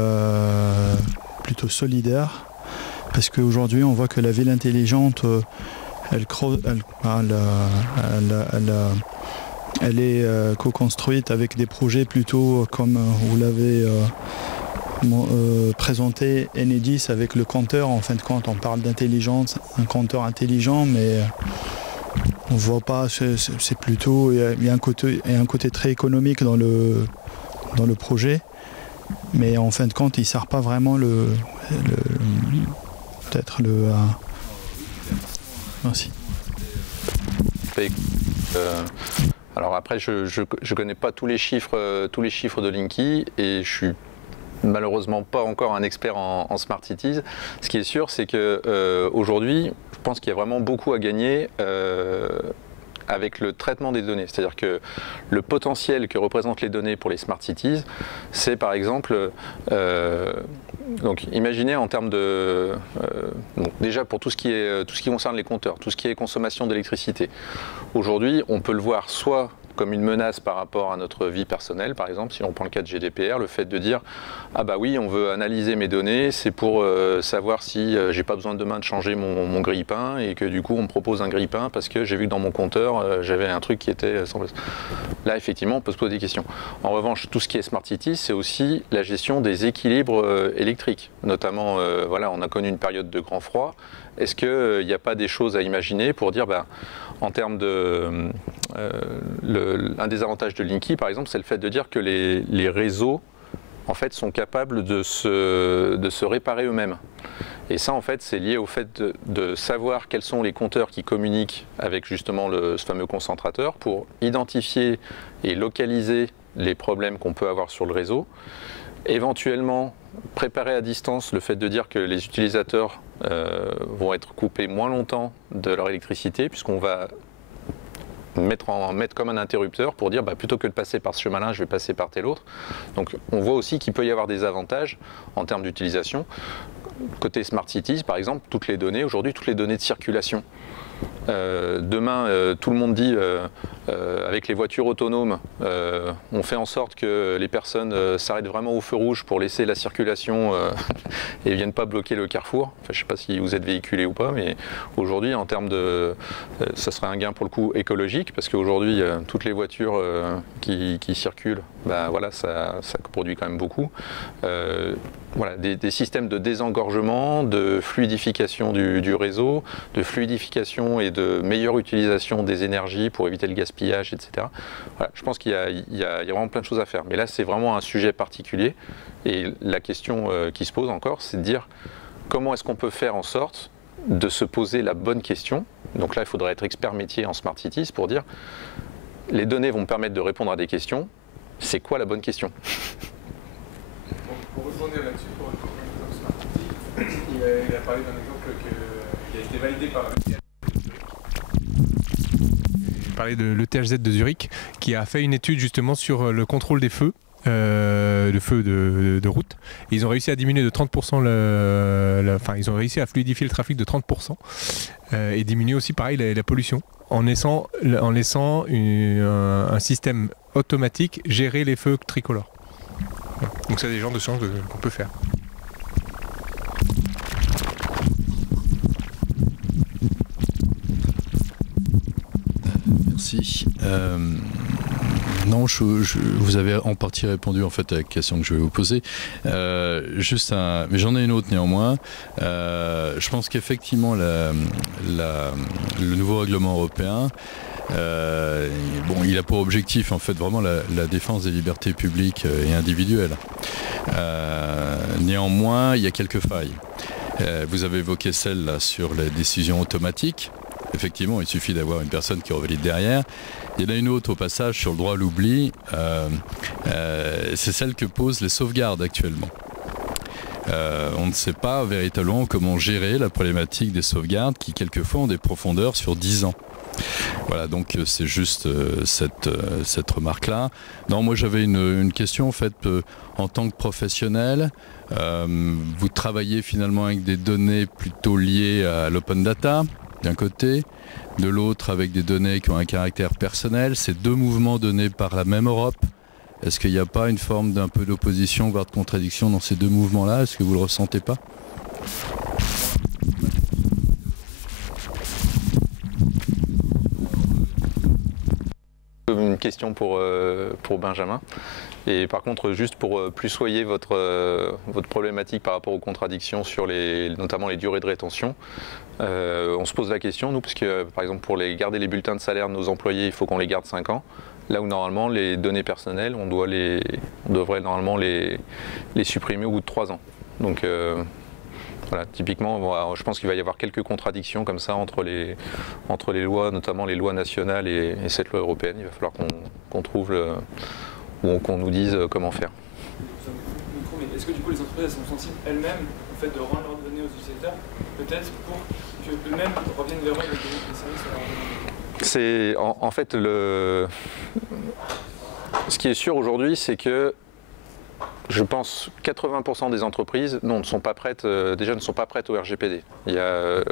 plutôt solidaire, parce qu'aujourd'hui on voit que la ville intelligente, elle est co-construite avec des projets plutôt comme vous l'avez présenté Enedis avec le compteur. En fin de compte, on parle d'intelligence, un compteur intelligent, mais on voit pas, c'est plutôt, il y a un côté très économique dans le projet, mais en fin de compte, il ne sert pas vraiment peut-être le. Merci. Alors après, je connais pas tous les chiffres de Linky et je suis malheureusement pas encore un expert en Smart Cities. Ce qui est sûr, c'est que aujourd'hui, je pense qu'il y a vraiment beaucoup à gagner avec le traitement des données. C'est-à-dire que le potentiel que représentent les données pour les Smart Cities, c'est par exemple, donc imaginez en termes de, déjà pour tout ce qui concerne les compteurs, tout ce qui est consommation d'électricité. Aujourd'hui, on peut le voir soit comme une menace par rapport à notre vie personnelle, par exemple, si on prend le cas de GDPR, le fait de dire « Ah bah oui, on veut analyser mes données, c'est pour savoir si j'ai pas besoin demain de changer mon grille-pain et que du coup on me propose un grille-pain parce que j'ai vu que dans mon compteur, j'avais un truc qui était sans place. » Là, effectivement, on peut se poser des questions. En revanche, tout ce qui est Smart City, c'est aussi la gestion des équilibres électriques. Notamment, voilà, on a connu une période de grand froid. Est-ce qu'il n'y a pas des choses à imaginer pour dire, en termes de... un des avantages de Linky, par exemple, c'est le fait de dire que les réseaux, en fait, sont capables de se réparer eux-mêmes. Et ça, en fait, c'est lié au fait de savoir quels sont les compteurs qui communiquent avec justement ce fameux concentrateur pour identifier et localiser les problèmes qu'on peut avoir sur le réseau. Éventuellement, préparer à distance le fait de dire que les utilisateurs vont être coupés moins longtemps de leur électricité, puisqu'on va mettre comme un interrupteur pour dire plutôt que de passer par ce chemin-là, je vais passer par tel autre. Donc on voit aussi qu'il peut y avoir des avantages en termes d'utilisation. Côté Smart Cities, par exemple, toutes les données, aujourd'hui, toutes les données de circulation. Demain, tout le monde dit, avec les voitures autonomes, on fait en sorte que les personnes s'arrêtent vraiment au feu rouge pour laisser la circulation et ne viennent pas bloquer le carrefour. Enfin, je ne sais pas si vous êtes véhiculé ou pas, mais aujourd'hui, en termes de... ça serait un gain pour le coup écologique, parce qu'aujourd'hui, toutes les voitures qui circulent, voilà, ça produit quand même beaucoup. Voilà, des systèmes de désengorgement, de fluidification du réseau, de fluidification et de meilleure utilisation des énergies pour éviter le gaspillage, etc. Voilà, je pense qu'il y a vraiment plein de choses à faire. Mais là, c'est vraiment un sujet particulier. Et la question qui se pose encore, c'est de dire comment est-ce qu'on peut faire en sorte de se poser la bonne question. Donc là, il faudrait être expert métier en Smart Cities pour dire les données vont me permettre de répondre à des questions. C'est quoi la bonne question? Pour rebondir là-dessus, pour répondre au Smart City, il a parlé d'un exemple qui a été validé par il parlait de l'ETHZ de Zurich, qui a fait une étude justement sur le contrôle des feux. De route. Et ils ont réussi à diminuer de 30% ils ont réussi à fluidifier le trafic de 30% et diminuer aussi pareil la pollution en laissant un système automatique gérer les feux tricolores. Donc c'est des genres de choses qu'on peut faire. Merci. Non, vous avez en partie répondu en fait à la question que je vais vous poser. Mais j'en ai une autre néanmoins. Je pense qu'effectivement le nouveau règlement européen, il a pour objectif en fait vraiment la défense des libertés publiques et individuelles. Néanmoins, il y a quelques failles. Vous avez évoqué celle là sur les décisions automatiques. Effectivement, il suffit d'avoir une personne qui revalide derrière. Il y en a une autre au passage sur le droit à l'oubli. C'est celle que posent les sauvegardes actuellement. On ne sait pas véritablement comment gérer la problématique des sauvegardes qui quelquefois ont des profondeurs sur 10 ans. Voilà, donc c'est juste cette remarque-là. Non, moi j'avais une question en fait en tant que professionnel. Vous travaillez finalement avec des données plutôt liées à l'open data d'un côté, de l'autre avec des données qui ont un caractère personnel. Ces deux mouvements donnés par la même Europe, est-ce qu'il n'y a pas une forme d'un peu d'opposition, voire de contradiction dans ces deux mouvements-là? Est-ce que vous ne le ressentez pas? Une question pour Benjamin. Et par contre, juste pour plus soyer votre problématique par rapport aux contradictions sur notamment les durées de rétention, on se pose la question, nous, parce que par exemple pour garder les bulletins de salaire de nos employés, il faut qu'on les garde 5 ans. Là où normalement les données personnelles, on devrait normalement les supprimer au bout de 3 ans. Donc voilà, typiquement, je pense qu'il va y avoir quelques contradictions comme ça entre les lois, notamment les lois nationales et cette loi européenne. Il va falloir qu'on trouve ou qu'on nous dise comment faire. Mais est-ce que du coup les entreprises sont sensibles elles-mêmes au fait de rendre leurs données aux utilisateurs, peut-être pour qu'eux-mêmes reviennent vers eux avec des services à leur donner? C'est en fait ce qui est sûr aujourd'hui, c'est que je pense 80% des entreprises ne sont pas prêtes, déjà ne sont pas prêtes au RGPD. Il y a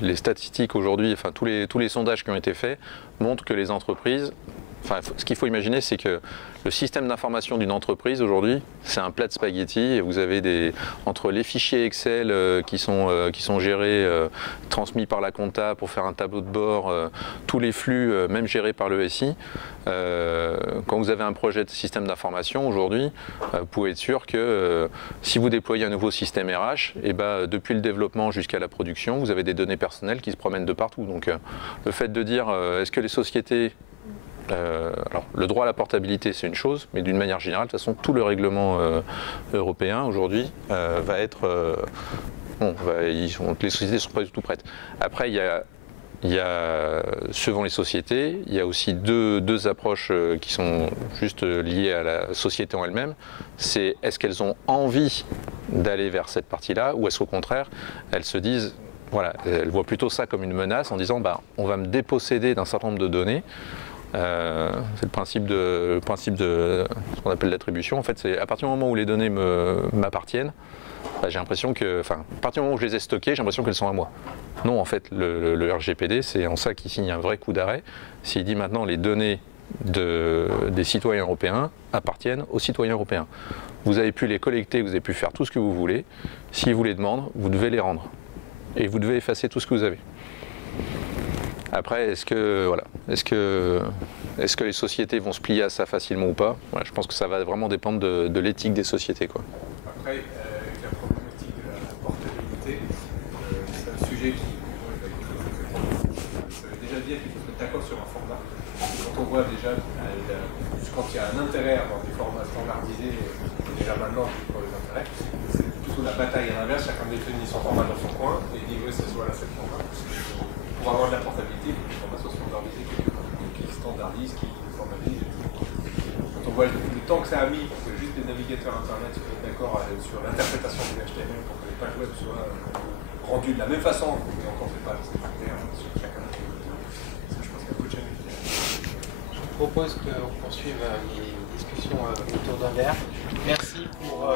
les statistiques aujourd'hui, enfin tous les sondages qui ont été faits montrent que les entreprises, ce qu'il faut imaginer, c'est que le système d'information d'une entreprise aujourd'hui, c'est un plat de spaghettis et vous avez entre les fichiers Excel qui sont gérés, transmis par la compta pour faire un tableau de bord, tous les flux, même gérés par le SI. Quand vous avez un projet de système d'information aujourd'hui, vous pouvez être sûr que si vous déployez un nouveau système RH, depuis le développement jusqu'à la production, vous avez des données personnelles qui se promènent de partout. Donc le fait de dire est-ce que les sociétés alors, le droit à la portabilité, c'est une chose, mais d'une manière générale, de toute façon, tout le règlement européen aujourd'hui va être... les sociétés ne sont pas du tout prêtes. Après, il y a, selon les sociétés, il y a aussi deux approches qui sont juste liées à la société en elle-même. C'est est-ce qu'elles ont envie d'aller vers cette partie-là, ou est-ce qu'au contraire, elles se disent... Voilà, elles voient plutôt ça comme une menace en disant on va me déposséder d'un certain nombre de données. C'est le principe de ce qu'on appelle l'attribution. En fait, c'est à partir du moment où les données m'appartiennent, j'ai l'impression que, à partir du moment où je les ai stockées, j'ai l'impression qu'elles sont à moi. Non, en fait, le RGPD, c'est en ça qu'il signe un vrai coup d'arrêt. S'il dit maintenant les données des citoyens européens appartiennent aux citoyens européens. Vous avez pu les collecter, vous avez pu faire tout ce que vous voulez. S'ils vous les demandent, vous devez les rendre. Et vous devez effacer tout ce que vous avez. Après, est-ce que les sociétés vont se plier à ça facilement ou pas? Je pense que ça va vraiment dépendre de l'éthique des sociétés, quoi. Après, la problématique de la portabilité, c'est un sujet qui... Ça veut déjà dire qu'il faut se mettre d'accord sur un format. Quand on voit déjà, quand il y a un intérêt à avoir des formats standardisés, déjà maintenant, pour les intérêts, plutôt la bataille à l'inverse, chacun définit son format dans son coin et dit oui, c'est soit là, c'est le format. Pour avoir de la portabilité, il faut que le format soit standardisé quelque part. Donc qui standardise, qui formalise. Quand on voit le temps que ça a mis pour que juste des navigateurs internet se mettent d'accord sur l'interprétation du HTML pour que les pages web soient rendues de la même façon, mais encore fait pas, c'est clair sur chacun des navigateurs. Ça, je pense qu'il y a beaucoup de choses. Je vous propose qu'on poursuive les discussions autour d'un verre. Merci pour